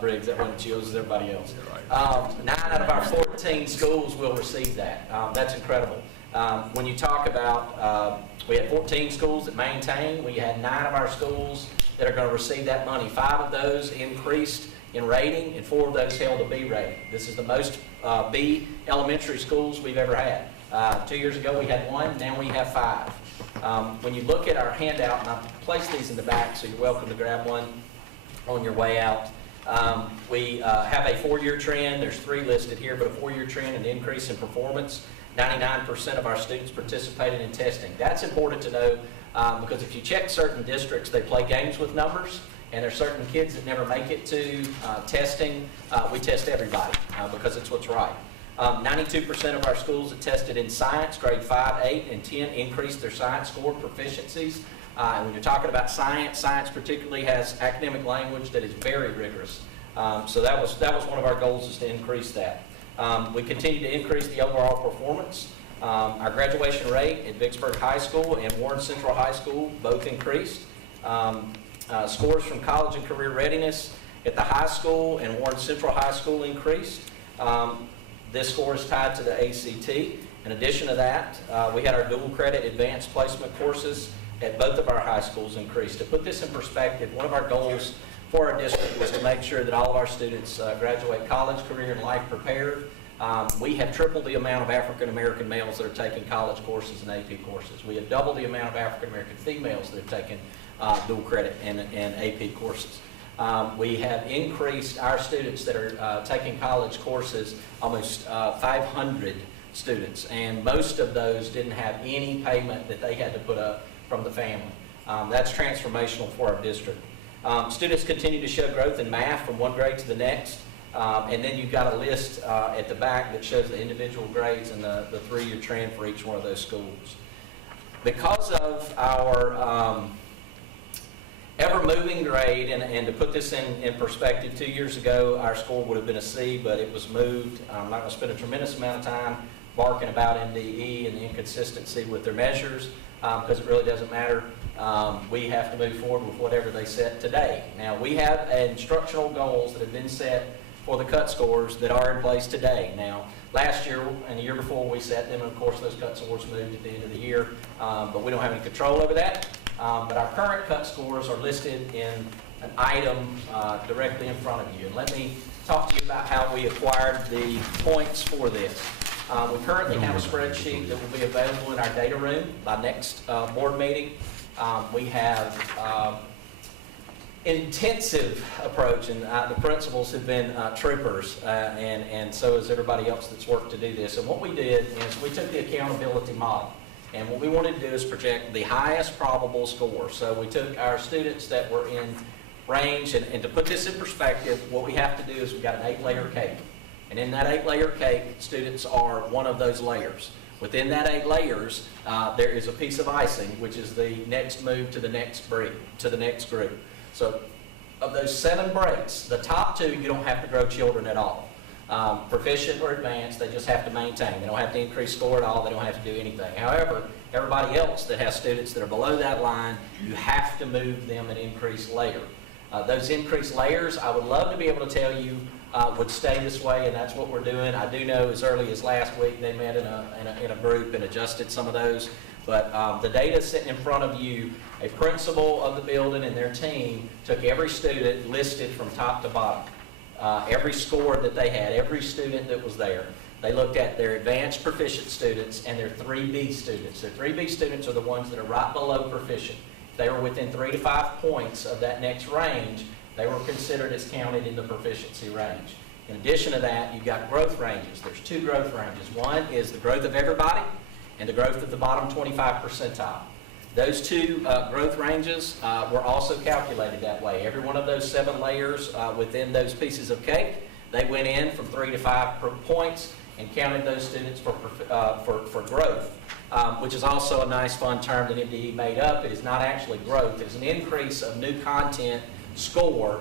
Briggs, that wasn't you, it was everybody else. 9 out of our 14 schools will receive that. That's incredible. When you talk about, we had 14 schools that maintain, we had 9 of our schools that are going to receive that money. 5 of those increased in rating, and 4 of those held a B rating. This is the most B elementary schools we've ever had. 2 years ago we had 1, now we have 5. When you look at our handout, and I've placed these in the back, so you're welcome to grab one on your way out. We have a 4-year trend. There's 3 listed here, but a 4-year trend and increase in performance. 99% of our students participated in testing. That's important to know because if you check certain districts, they play games with numbers, and there's certain kids that never make it to testing. We test everybody because it's what's right. 92% of our schools that tested in science, grade 5, 8, and 10, increased their science score proficiencies. And when you're talking about science, science particularly has academic language that is very rigorous. So that was one of our goals, is to increase that. We continue to increase the overall performance. Our graduation rate at Vicksburg High School and Warren Central High School both increased. Scores from college and career readiness at the high school and Warren Central High School increased. This score is tied to the ACT. In addition to that, we had our dual credit advanced placement courses at both of our high schools increased. To put this in perspective, one of our goals for our district was to make sure that all of our students graduate college, career, and life prepared. We have tripled the amount of African American males that are taking college courses and AP courses. We have doubled the amount of African American females that have taken dual credit and AP courses. We have increased our students that are taking college courses, almost 500 students, and most of those didn't have any payment that they had to put up from the family. That's transformational for our district. Students continue to show growth in math from one grade to the next, and then you've got a list at the back that shows the individual grades and the 3-year trend for each one of those schools. Because of our ever-moving grade, and to put this in perspective, 2 years ago our score would have been a C, but it was moved. I'm not going to spend a tremendous amount of time barking about NDE and the inconsistency with their measures, because it really doesn't matter. We have to move forward with whatever they set today. Now, we have instructional goals that have been set for the cut scores that are in place today. Now, last year and the year before, we set them, and of course, those cut scores moved at the end of the year, but we don't have any control over that. But our current cut scores are listed in an item directly in front of you. And let me talk to you about how we acquired the points for this. We currently have a spreadsheet that will be available in our data room by next board meeting. We have intensive approach, and the principals have been troopers, and so has everybody else that's worked to do this. And what we did is we took the accountability model, and what we wanted to do is project the highest probable score. So we took our students that were in range, and to put this in perspective, what we have to do is we've got an 8-layer cake. And in that 8-layer cake, students are one of those layers. Within that 8 layers, there is a piece of icing, which is the next move to the next group. So of those 7 breaks, the top 2, you don't have to grow children at all. Proficient or advanced, they just have to maintain. They don't have to increase score at all. They don't have to do anything. However, everybody else that has students that are below that line, you have to move them an increased layer. Those increased layers, I would love to be able to tell you would stay this way, and that's what we're doing. I do know as early as last week they met in a group and adjusted some of those. But the data sitting in front of you, a principal of the building and their team took every student listed from top to bottom. Every score that they had, every student that was there. They looked at their advanced proficient students and their 3B students. Their 3B students are the ones that are right below proficient. If they were within 3 to 5 points of that next range, they were considered as counted in the proficiency range. In addition to that, you've got growth ranges. There's 2 growth ranges. One is the growth of everybody and the growth of the bottom 25 percentile. Those 2 growth ranges were also calculated that way. Every one of those 7 layers within those pieces of cake, they went in from 3 to 5 points and counted those students for growth, which is also a nice fun term that MDE made up. It is not actually growth. It's an increase of new content score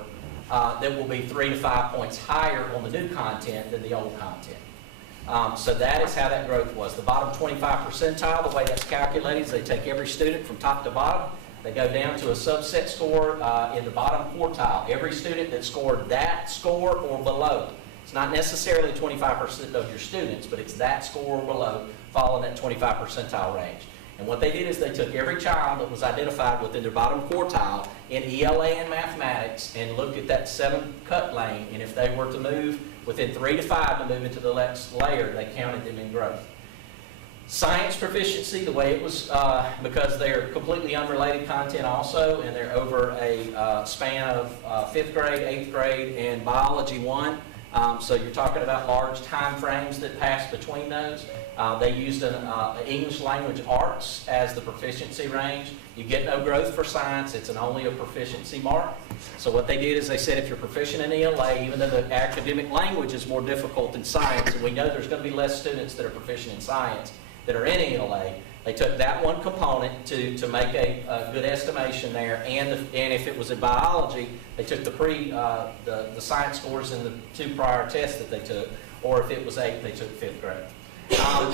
that will be 3 to 5 points higher on the new content than the old content. So that is how that growth was. The bottom 25 percentile, the way that's calculated is they take every student from top to bottom. They go down to a subset score in the bottom quartile. Every student that scored that score or below. It's not necessarily 25% of your students, but it's that score or below, following that 25 percentile range. And what they did is they took every child that was identified within their bottom quartile in ELA and mathematics and looked at that 7 cut lane, and if they were to move within 3 to 5 to move into the next layer, they counted them in growth. Science proficiency, the way it was, because they're completely unrelated content also, and they're over a span of 5th grade, 8th grade, and biology 1. So you're talking about large time frames that pass between those. They used an English language arts as the proficiency range. You get no growth for science. It's only a proficiency mark. So what they did is they said if you're proficient in ELA, even though the academic language is more difficult than science, and we know there's going to be less students that are proficient in science that are in ELA, they took that one component to make a good estimation there, and if it was in biology, they took the science scores in the 2 prior tests that they took, or if it was 8, they took 5th grade.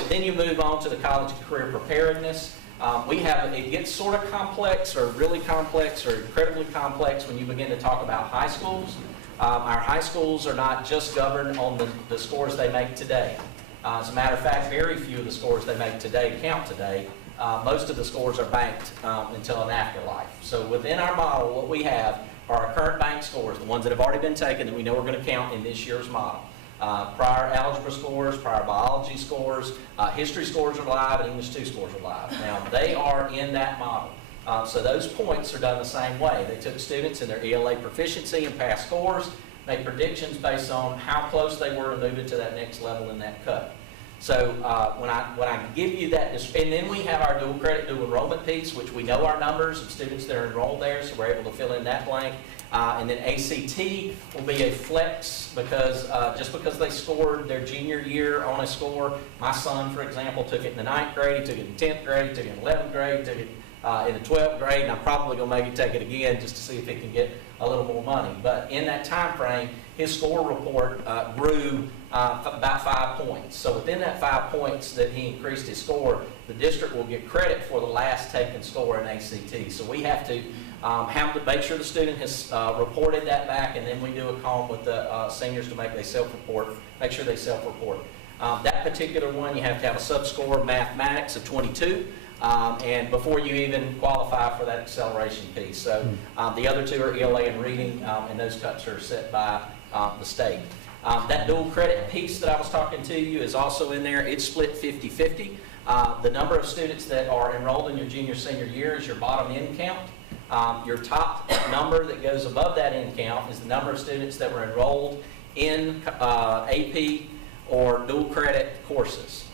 Then you move on to the college and career preparedness. It gets sort of complex, or really complex, or incredibly complex when you begin to talk about high schools. Our high schools are not just governed on the scores they make today. As a matter of fact, very few of the scores they make today count today. Most of the scores are banked until an afterlife. So within our model, what we have are our current bank scores, the ones that have already been taken that we know we're going to count in this year's model. Prior algebra scores, prior biology scores, history scores are live, and English 2 scores are live. Now, they are in that model. So those points are done the same way. They took students in their ELA proficiency and past scores, made predictions based on how close they were to moving to that next level in that cut. So when I give you that, and then we have our dual credit, dual enrollment piece, which we know our numbers of students that are enrolled there, so we're able to fill in that blank. And then ACT will be a flex because just because they scored their junior year on a score, my son, for example, took it in the 9th grade, he took it in 10th grade, he took it in 11th grade, took it in the 12th grade, and I'm probably going to make him take it again just to see if he can get a little more money. But in that time frame, his score report grew about 5 points. So within that 5 points that he increased his score, the district will get credit for the last taken score in ACT. So we have to make sure the student has reported that back, and then we do a call with the seniors to make sure they self-report. That particular one, you have to have a sub-score of mathematics of 22. And before you even qualify for that acceleration piece. So the other two are ELA and reading, and those cuts are set by the state. That dual credit piece that I was talking to you is also in there. It's split 50-50. The number of students that are enrolled in your junior senior year is your bottom end count. Your top number that goes above that end count is the number of students that were enrolled in AP or dual credit courses.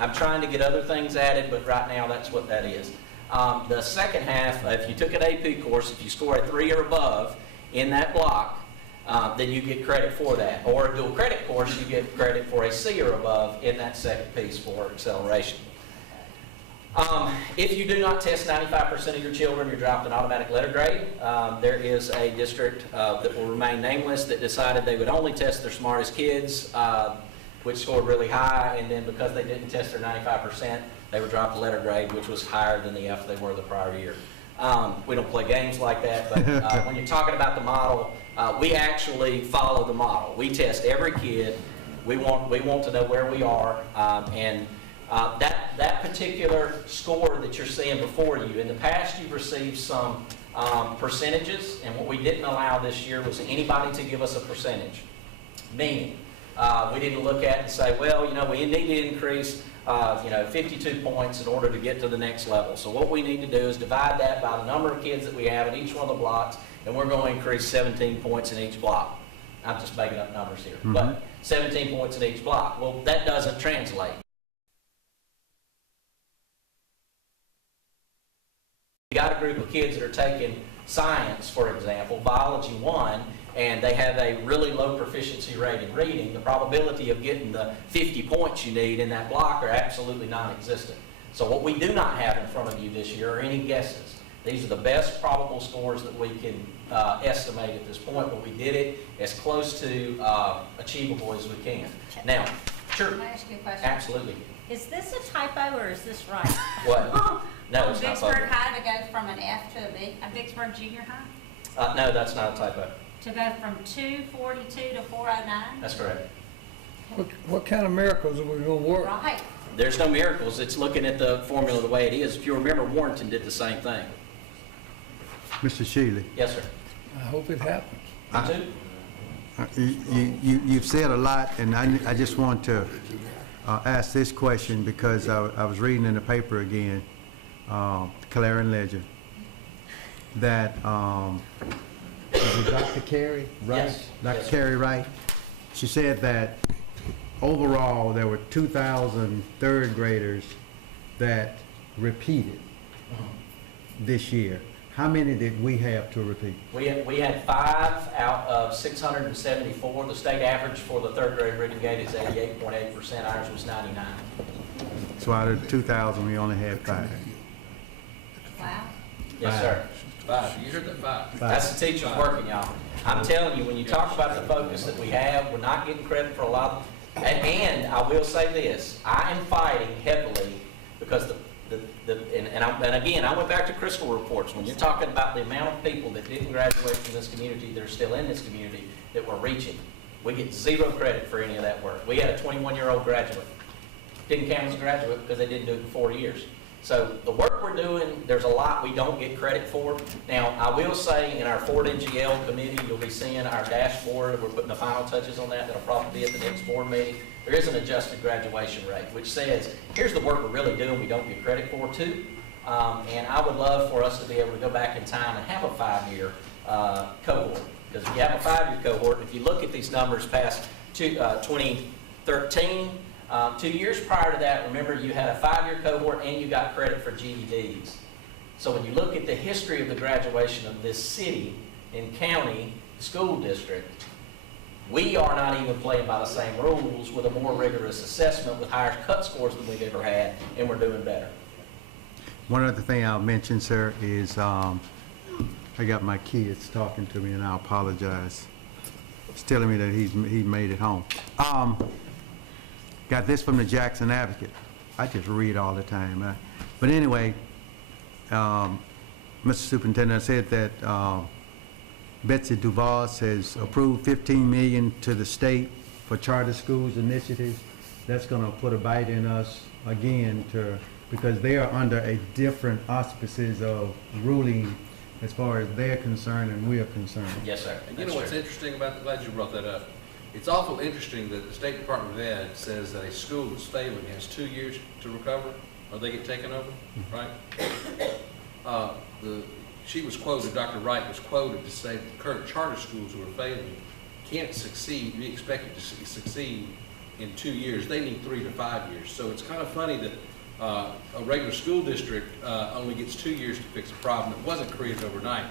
I'm trying to get other things added, but right now that's what that is. The second half, if you took an AP course, if you score a 3 or above in that block, then you get credit for that. Or a dual credit course, you get credit for a C or above in that second piece for acceleration. If you do not test 95% of your children, you're dropped an automatic letter grade. There is a district that will remain nameless that decided they would only test their smartest kids, which scored really high, and then because they didn't test their 95%, they were dropped a letter grade, which was higher than the F they were the prior year. We don't play games like that, but when you're talking about the model, we actually follow the model. We test every kid. We want to know where we are, and that particular score that you're seeing before you, in the past you've received some percentages, and what we didn't allow this year was anybody to give us a percentage, meaning we didn't look at and say, well, we need to increase 52 points in order to get to the next level. So what we need to do is divide that by the number of kids that we have in each one of the blocks, and we're going to increase 17 points in each block. I'm just making up numbers here, but 17 points in each block. Well, that doesn't translate. You got a group of kids that are taking science, for example, biology 1, and they have a really low proficiency rate in reading. The probability of getting the 50 points you need in that block are absolutely non-existent. So what we do not have in front of you this year are any guesses. These are the best probable scores that we can estimate at this point, but we did it as close to achievable as we can. Now, sure. Can I ask you a question? Absolutely. Is this a typo or is this right? What? No, it's not Vicksburg typo. High to go from an F to a B, a Vicksburg Junior High? No, that's not a typo. To go from 242 to 409? That's correct. What kind of miracles are we going to work? Right. There's no miracles. It's looking at the formula the way it is. If you remember, Warrenton did the same thing. Mr. Shealy, Yes, sir. I hope it happens. Me too? you've said a lot, and I just want to ask this question because I was reading in the paper again, Clarion Ledger, that is it Dr. Carey, right? Yes. Dr. Yes, sir. Carey, right? She said that overall there were 2,000 third graders that repeated this year. How many did we have to repeat? We had 5 out of 674. The state average for the third grade reading gate is 88.8%. Ours was 99. So out of 2,000, we only had 5. Wow. Yes, sir. 5. You heard that 5. That's the teachers working, y'all. I'm telling you, when you talk about the focus that we have, we're not getting credit for a lot. And I will say this, I am fighting heavily because and again, I went back to crystal reports. When you're talking about the amount of people that didn't graduate from this community that are still in this community that we're reaching, we get 0 credit for any of that work. We had a 21-year-old graduate. Didn't count as a graduate because they didn't do it in 4 years. So the work we're doing, there's a lot we don't get credit for. Now, I will say in our Ford NGL committee, you'll be seeing our dashboard. We're putting the final touches on that. That'll probably be at the next board meeting. There is an adjusted graduation rate, which says, here's the work we're really doing we don't get credit for too. And I would love for us to be able to go back in time and have a 5-year cohort. Because if you have a 5-year cohort, if you look at these numbers past 2013, 2 years prior to that, remember you had a 5-year cohort and you got credit for GEDs. So when you look at the history of the graduation of this city and county school district, we are not even playing by the same rules with a more rigorous assessment with higher cut scores than we've ever had, and we're doing better. One other thing I'll mention, sir, is I got my kids talking to me, and I apologize. He's telling me that he made it home. Got this from the Jackson Advocate. I just read all the time. But anyway, Mr. Superintendent, I said that Betsy DuVos has approved $15 million to the state for charter schools initiatives. That's going to put a bite in us again because they are under a different auspices of ruling as far as they're concerned and we are concerned. Yes, sir. And you know what's interesting about that? Glad you brought that up. It's awful interesting that the State Department of Ed says that a school that's failing has 2 years to recover or they get taken over, right? She was quoted, Dr. Wright was quoted to say that the current charter schools who are failing can't succeed, be expected to succeed in 2 years. They need 3 to 5 years. So it's kind of funny that a regular school district only gets 2 years to fix a problem that wasn't created overnight.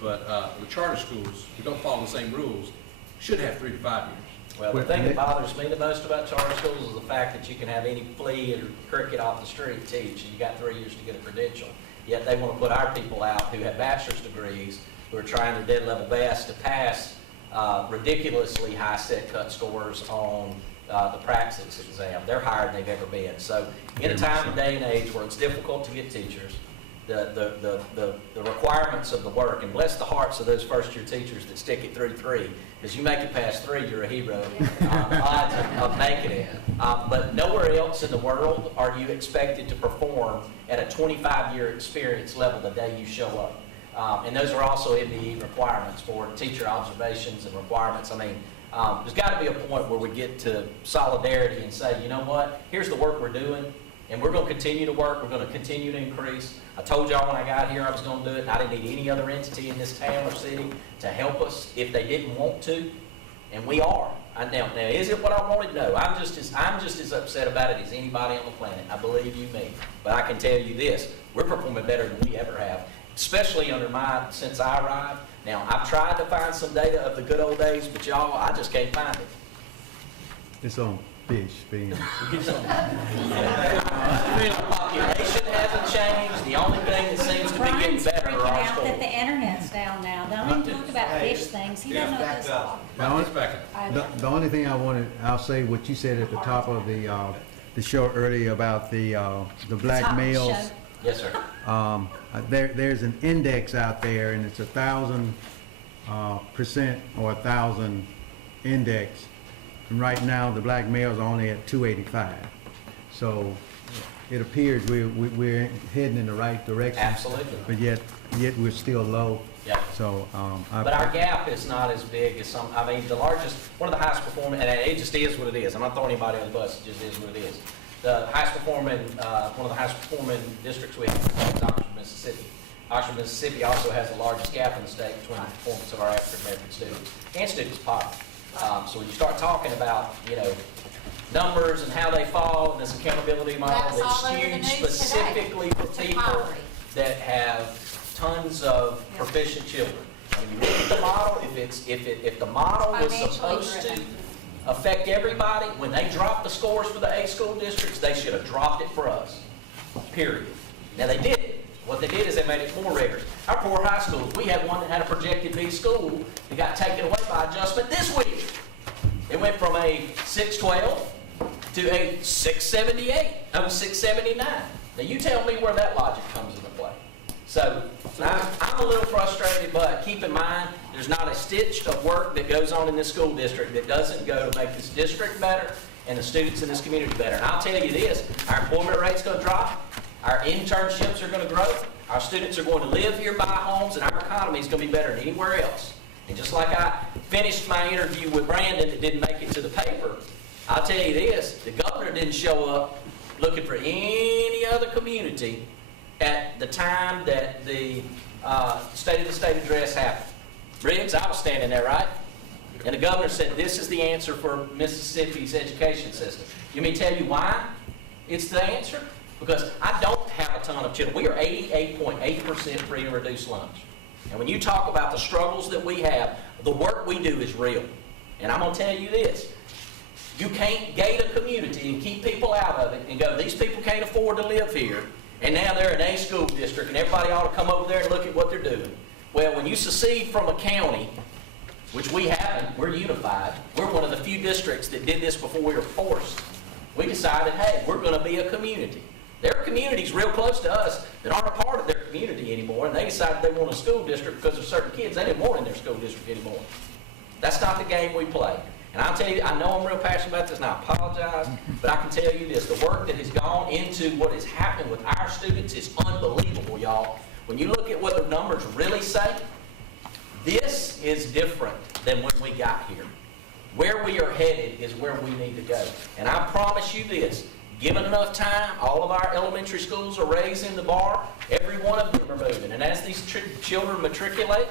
But the charter schools, who don't follow the same rules, should have 3 to 5 years. Well, the thing that bothers me the most about charter schools is the fact that you can have any flea or cricket off the street teach, and you got 3 years to get a credential. Yet they want to put our people out who have bachelor's degrees, who are trying their dead level best to pass ridiculously high set cut scores on the praxis exam. They're higher than they've ever been. So in a time and day and age where it's difficult to get teachers, the requirements of the work, and bless the hearts of those first year teachers that stick it through 3, because you make it past 3, you're a hero. Odds of making it. But nowhere else in the world are you expected to perform at a 25-year experience level the day you show up. And those are also MBE requirements for teacher observations and requirements. I mean, there's got to be a point where we get to solidarity and say, you know what, here's the work we're doing, and we're going to continue to work, we're going to continue to increase. I told y'all when I got here I was going to do it, and I didn't need any other entity in this town or city to help us if they didn't want to, and we are. Now, is it what I wanted? No, I'm just as upset about it as anybody on the planet. I believe you me. But I can tell you this, we're performing better than we ever have, especially since I arrived. Now, I've tried to find some data of the good old days, but y'all, I just can't find it. It's on fish, being. The population hasn't changed. The only thing that seems to be getting Brian's better freaking are our out that schools. the internet's down now. Don't even talk about fish things. He doesn't know this law. The only thing I'll say what you said at the top of the show earlier about the black Top males. show. Yes, sir. There's an index out there, and it's 1,000% or 1,000 index. And right now, the black males are only at 285. So it appears we're heading in the right direction. Absolutely. But yet we're still low. Yeah. So But our gap is not as big as some. I mean, one of the highest performing, and it just is what it is. I'm not throwing anybody on the bus. It just is what it is. The highest performing, one of the highest performing districts we have is Oxford, Mississippi. Oxford, Mississippi also has the largest gap in the state between the performance of our African American students and students of poverty. So when you start talking about, numbers and how they fall and this accountability model That's that's all over the skewed news specifically today. for To people poverty. that have tons of proficient children. When you look at the model, if the model was Financially supposed to driven. affect everybody, when they dropped the scores for the A school districts, they should have dropped it for us, period. Now they didn't. What they did is they made it more rigorous. Our poor high schools, we had one that had a projected B school that got taken away by adjustment this week. It went from a 612 to a 678, 679. Now you tell me where that logic comes into play. So I'm a little frustrated, but keep in mind, there's not a stitch of work that goes on in this school district that doesn't go to make this district better and the students in this community better. And I'll tell you this, our employment rate's going to drop, our internships are going to grow, our students are going to live here, buy homes, and our economy is going to be better than anywhere else. And just like I finished my interview with Brandon that didn't make it to the paper, I'll tell you this, the governor didn't show up looking for any other community at the time that the State of the State address happened. Briggs, I was standing there, right? And the governor said, this is the answer for Mississippi's education system. You mean tell you why it's the answer? Because I don't have a ton of children. We are 88.8% free and reduced lunch. And when you talk about the struggles that we have, the work we do is real. And I'm going to tell you this. You can't gate a community and keep people out of it and go, these people can't afford to live here, And now they're an A school district, and everybody ought to come over there and look at what they're doing. Well, when you secede from a county, which we haven't, we're unified. We're one of the few districts that did this before we were forced. We decided, hey, we're going to be a community. There are communities real close to us that aren't a part of their community anymore, and they decided they want a school district because of certain kids they didn't want in their school district anymore. That's not the game we play. And I'll tell you, I know I'm real passionate about this, and I apologize, but I can tell you this, the work that has gone into what is happening with our students is unbelievable, y'all. When you look at what the numbers really say, this is different than when we got here. Where we are headed is where we need to go. And I promise you this, given enough time, all of our elementary schools are raising the bar. Every one of them are moving. And as these children matriculate,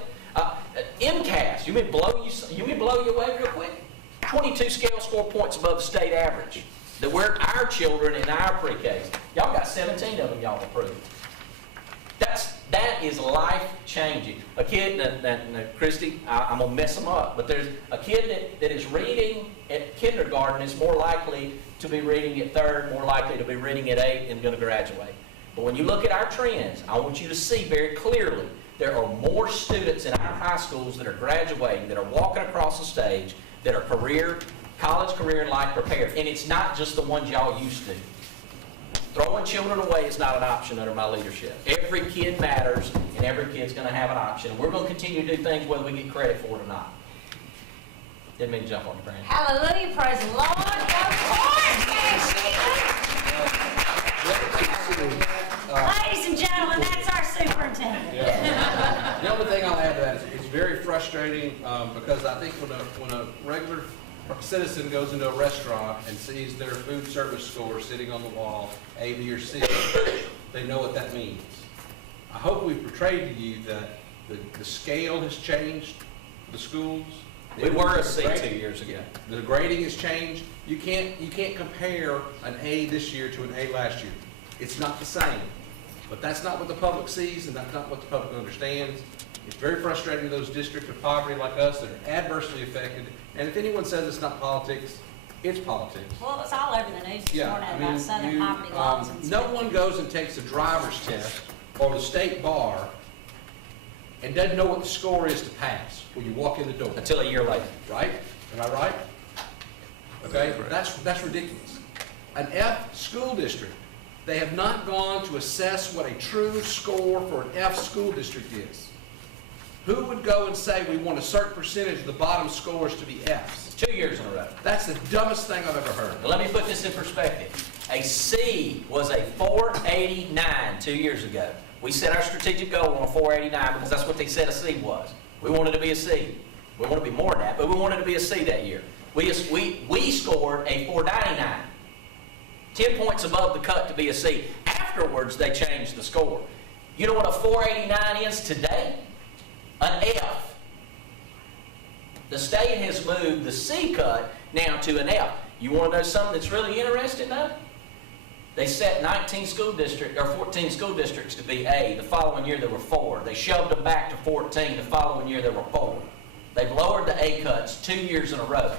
MCAS, you mean blow you away real quick? 22 scale score points above the state average. That we're our children in our pre-Ks. Y'all got 17 of them y'all approved. That is life-changing. A kid, Christy, I'm going to mess them up, but there's a kid that is reading at kindergarten is more likely to be reading at 3rd, more likely to be reading at 8 and going to graduate. But when you look at our trends, I want you to see very clearly there are more students in our high schools that are graduating, that are walking across the stage, that are college, career, and life prepared. And it's not just the ones y'all used to. Throwing children away is not an option under my leadership. Every kid matters, and every kid's going to have an option. We're going to continue to do things whether we get credit for it or not. Didn't mean to jump on your brain. Hallelujah, praise the Lord. Ladies and gentlemen, that's our superintendent. Yeah. The only thing I'll add to that is it's very frustrating because I think when a regular citizen goes into a restaurant and sees their food service score sitting on the wall, A, B, or C, they know what that means. I hope we've portrayed to you that the scale has changed for the schools. We were a C 2 years ago. The grading has changed. You can't compare an A this year to an A last year. It's not the same. But that's not what the public sees, and that's not what the public understands. It's very frustrating to those districts of poverty like us that are adversely affected. And if anyone says it's not politics, it's politics. Well, it was all over the news this morning about Southern poverty laws and no stuff. one goes and takes the driver's test or the state bar and doesn't know what the score is to pass when you walk in the door. Until a year later. Right? Am I right? Okay? That's ridiculous. An F school district, they have not gone to assess what a true score for an F school district is. Who would go and say we want a certain percentage of the bottom scores to be Fs? 2 years in a row. That's the dumbest thing I've ever heard. Now, let me put this in perspective. A C was a 489 2 years ago. We set our strategic goal on a 489 because that's what they said a C was. We wanted to be a C. We want to be more than that, but we wanted to be a C that year. We scored a 499. 10 points above the cut to be a C. Afterwards, they changed the score. You know what a 489 is today? An F. The state has moved the C cut now to an F. You want to know something that's really interesting though? They set 19 school districts, or 14 school districts to be A. The following year there were 4. They shoved them back to 14. The following year there were 4. They've lowered the A cuts 2 years in a row.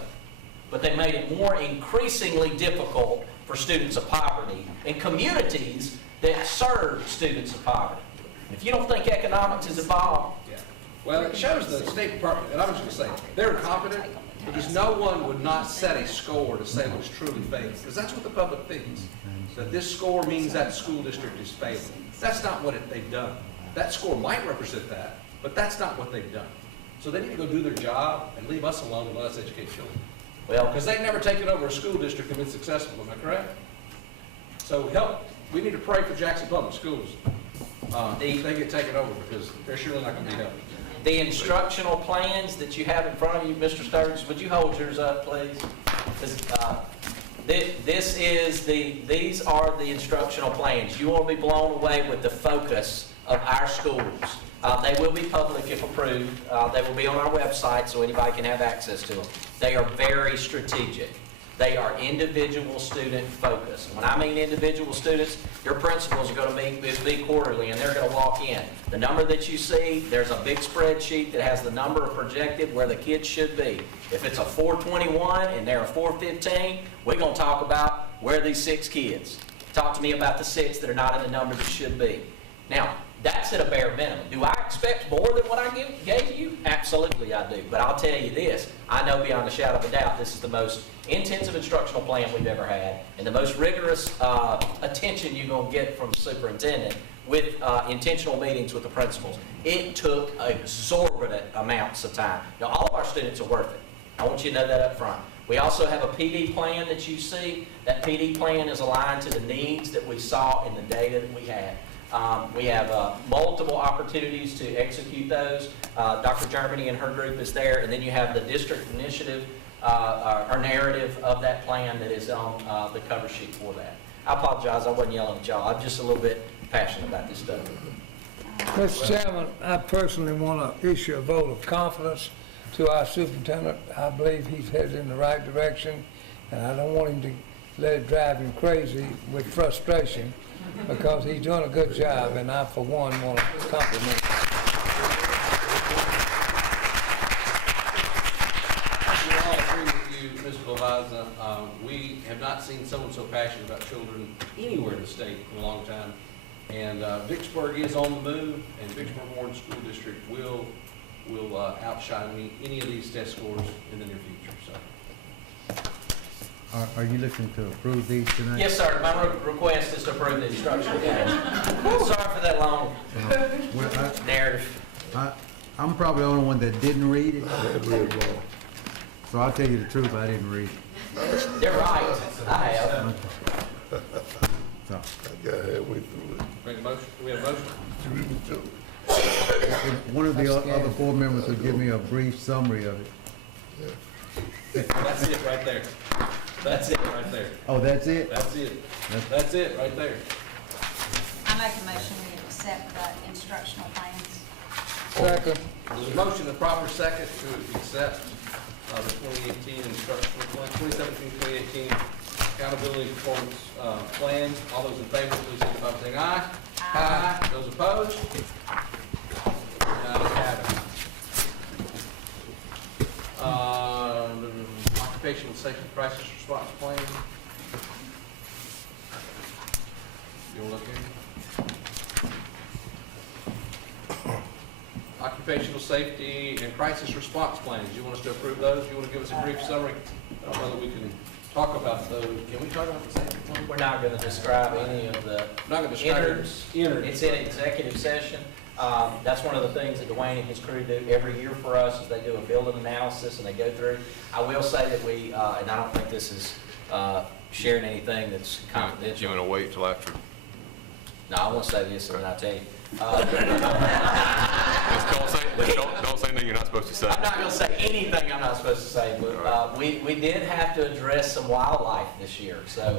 But they made it more increasingly difficult for students of poverty and communities that serve students of poverty. If you don't think economics is evolved, well, it shows the State Department, and I was going to say, they're incompetent because no one would not set a score to say what's truly failing, because that's what the public thinks, that this score means that school district is failing. That's not what they've done. That score might represent that, but that's not what they've done. So they need to go do their job and leave us alone and let us educate children. well, Because they've never taken over a school district and been successful, am I correct? So we need to pray for Jackson Public Schools. If they get taken over, because they're surely not going to be helped. the instructional plans that you have in front of you, Mr. Sturgis, would you hold yours up, please? These are the instructional plans. You will be blown away with the focus of our schools. They will be public if approved. They will be on our website so anybody can have access to them. They are very strategic. They are individual student focused. When I mean individual students, your principals are going to be quarterly and they're going to walk in. The number that you see, there's a big spreadsheet that has the number projected where the kids should be. If it's a 421 and they're a 415, we're going to talk about where are these 6 kids. Talk to me about the 6 that are not in the number that should be. Now, that's at a bare minimum. Do I expect more than what I gave you? Absolutely I do. But I'll tell you this, I know beyond a shadow of a doubt this is the most intensive instructional plan we've ever had and the most rigorous attention you're going to get from the superintendent with intentional meetings with the principals. It took exorbitant amounts of time. Now, all of our students are worth it. I want you to know that up front. We also have a PD plan that you see. That PD plan is aligned to the needs that we saw in the data that we had. We have multiple opportunities to execute those. Dr. Germany and her group is there, and then you have the district initiative or narrative of that plan that is on the cover sheet for that. I apologize, I wasn't yelling at y'all. I'm just a little bit passionate about this stuff. Mr. Chairman, I personally want to issue a vote of confidence to our superintendent. I believe he's headed in the right direction, and I don't want him to let it drive him crazy with frustration, because he's doing a good job, and I, for one, want to compliment him. We all agree with you, Mr. Leviza. We have not seen someone so passionate about children anywhere in the state in a long time. And Vicksburg is on the move, and Vicksburg Warren School District will outshine any of these test scores in the near future. So. Are you looking to approve these tonight? Yes, sir. My request is to approve the instructional plans. Sorry for that long Well, narrative. I'm probably the only one that didn't read it, I had read it wrong. so I'll tell you the truth, I didn't read it. They're right. I have. So, I got halfway through it. Bring a motion. We have a motion. You read it too? if one of the other 4 members would give me a brief summary of it. That's it right there. That's it right there. Oh, that's it? That's it. That's it right there. I make a motion we accept the instructional plans. Second. There's a motion, a proper second to accept the 2018 instructional plan, 2017-2018 accountability performance plans. All those in favor, please signify by saying aye. Aye. Those opposed? Ayes have it. Occupational safety crisis response plan. You want to look in? Occupational safety and crisis response plans. You want us to approve those? You want to give us a brief summary? I don't know that we can talk about those. Can we talk about the safety plan? We're not going to describe any of the Not going to describe innards. innards. It's in executive session. That's one of the things that Dwayne and his crew do every year for us, is they do a building analysis and they go through. I will say that we, and I don't think this is sharing anything that's You confidential. want to wait till after? No, I won't say this, and then I'll tell you. Don't say anything you're not supposed to say. I'm not going to say anything I'm not supposed to say, but we did have to address some wildlife this year. So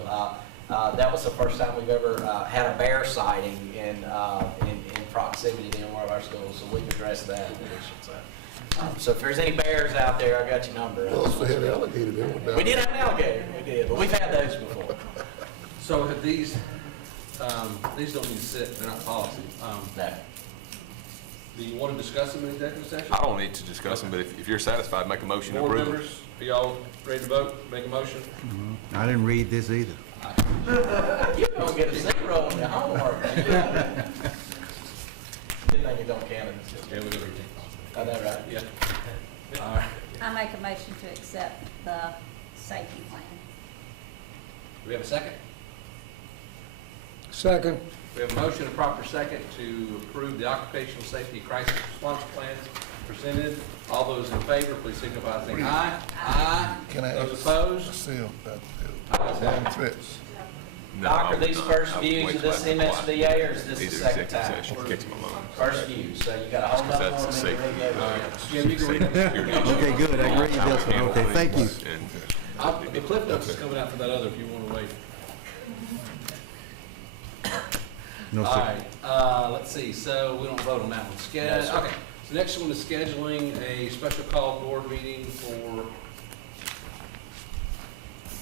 that was the first time we've ever had a bear sighting in proximity to one of our schools, so we've addressed that in addition. So if there's any bears out there, I got your number. We also had an alligator there. We did have an alligator, we did, but we've had those before. So have these don't need to sit, they're not policies. No. Do you want to discuss them in executive session? I don't need to discuss them, but if you're satisfied, make a motion to Board approve them. members, are y'all ready to vote? Make a motion? I didn't read this either. You're going to get a 0 on your homework. Good thing you don't count it. Yeah, we're gonna retake. I know, right? Yeah. All right. I make a motion to accept the safety plan. Do we have a second? Second. We have a motion, a proper second, to approve the occupational safety crisis response plans presented. All those in favor, please signify by saying aye. Aye. Can I Those ask opposed? Seal, Ayes have it. long threats. No, Doctor, I would these not. first I would views wait of till this after MSBA, or is this the Either second executive time? session, catch them alone. First view, so you got a whole Because lot that's more the than safety. we Yeah, you can read it. Security. Okay, good, I can read this one, okay, thank you. And The clip notes is coming out for that other if you want to wait. No, All sir. right, let's see, so we don't vote on that one. No, sir. Okay, so next one is scheduling a special call board meeting for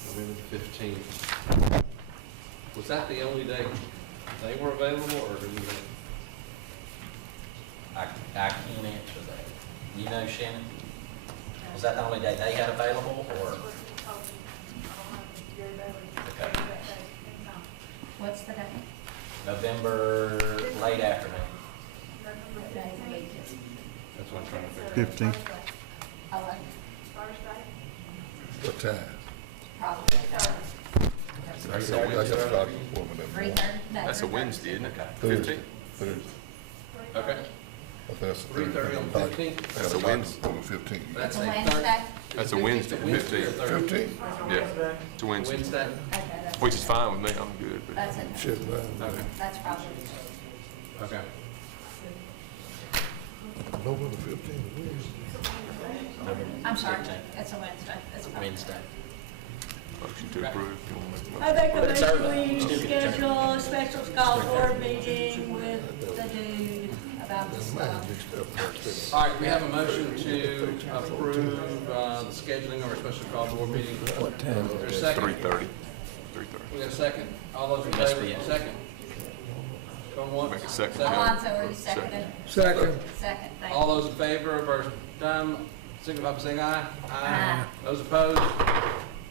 November the 15th. Was that the only day they were available, or did we? I can't answer that. You know, Shannon? Was that the only day they had available, or? Okay. Well, November late afternoon. That's what I'm trying to figure. 15th. What time? That's I got to start before Three that. thirty? That's a Wednesday, isn't it? Thursday. 15th? Thursday. Okay, I think that's 3:30 on the 15th. That's a Wednesday. On the 15th. It's a a Wednesday? That's a Wednesday, Wednesday or 15th. Thursday? 15th? Yeah, it's a Wednesday, Wednesday? Okay, that's, which is fine with me, I'm good, but. that's it. Shit, man. Okay, That's probably, okay. November 15th. I'm sorry, it's a Wednesday. It's a Wednesday. Motion to approve. You wanna make the I motion? make a But it's motion early. we Still get the schedule a special call board meeting with the dude about this Man, stuff. mixed up first. All right, we have a motion to approve the scheduling of our special call board meeting. What time? Is there a second? 3:30. 3:30. We got a second? All those in Yes, favor, yes. second? Going once? Make a second. Alonzo, are you seconded? Second. Second, thank All you. those in favor of our time, signify by saying aye. Aye. Those opposed?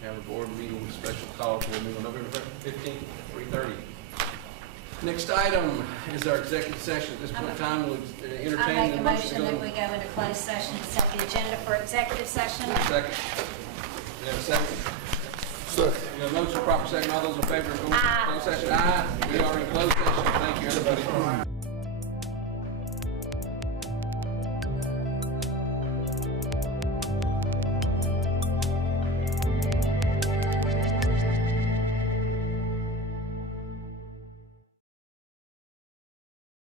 We have a board meeting, special call for November 15th, 3:30. Next item is our executive session. At this point in time, we'll I entertain make the a motion to motion go. that we go into closed session to set the agenda for executive session. Second. We have a second. Second. We have a motion, proper second. All those in favor of going to Aye. closed session, aye. We are in closed session. Thank you, everybody.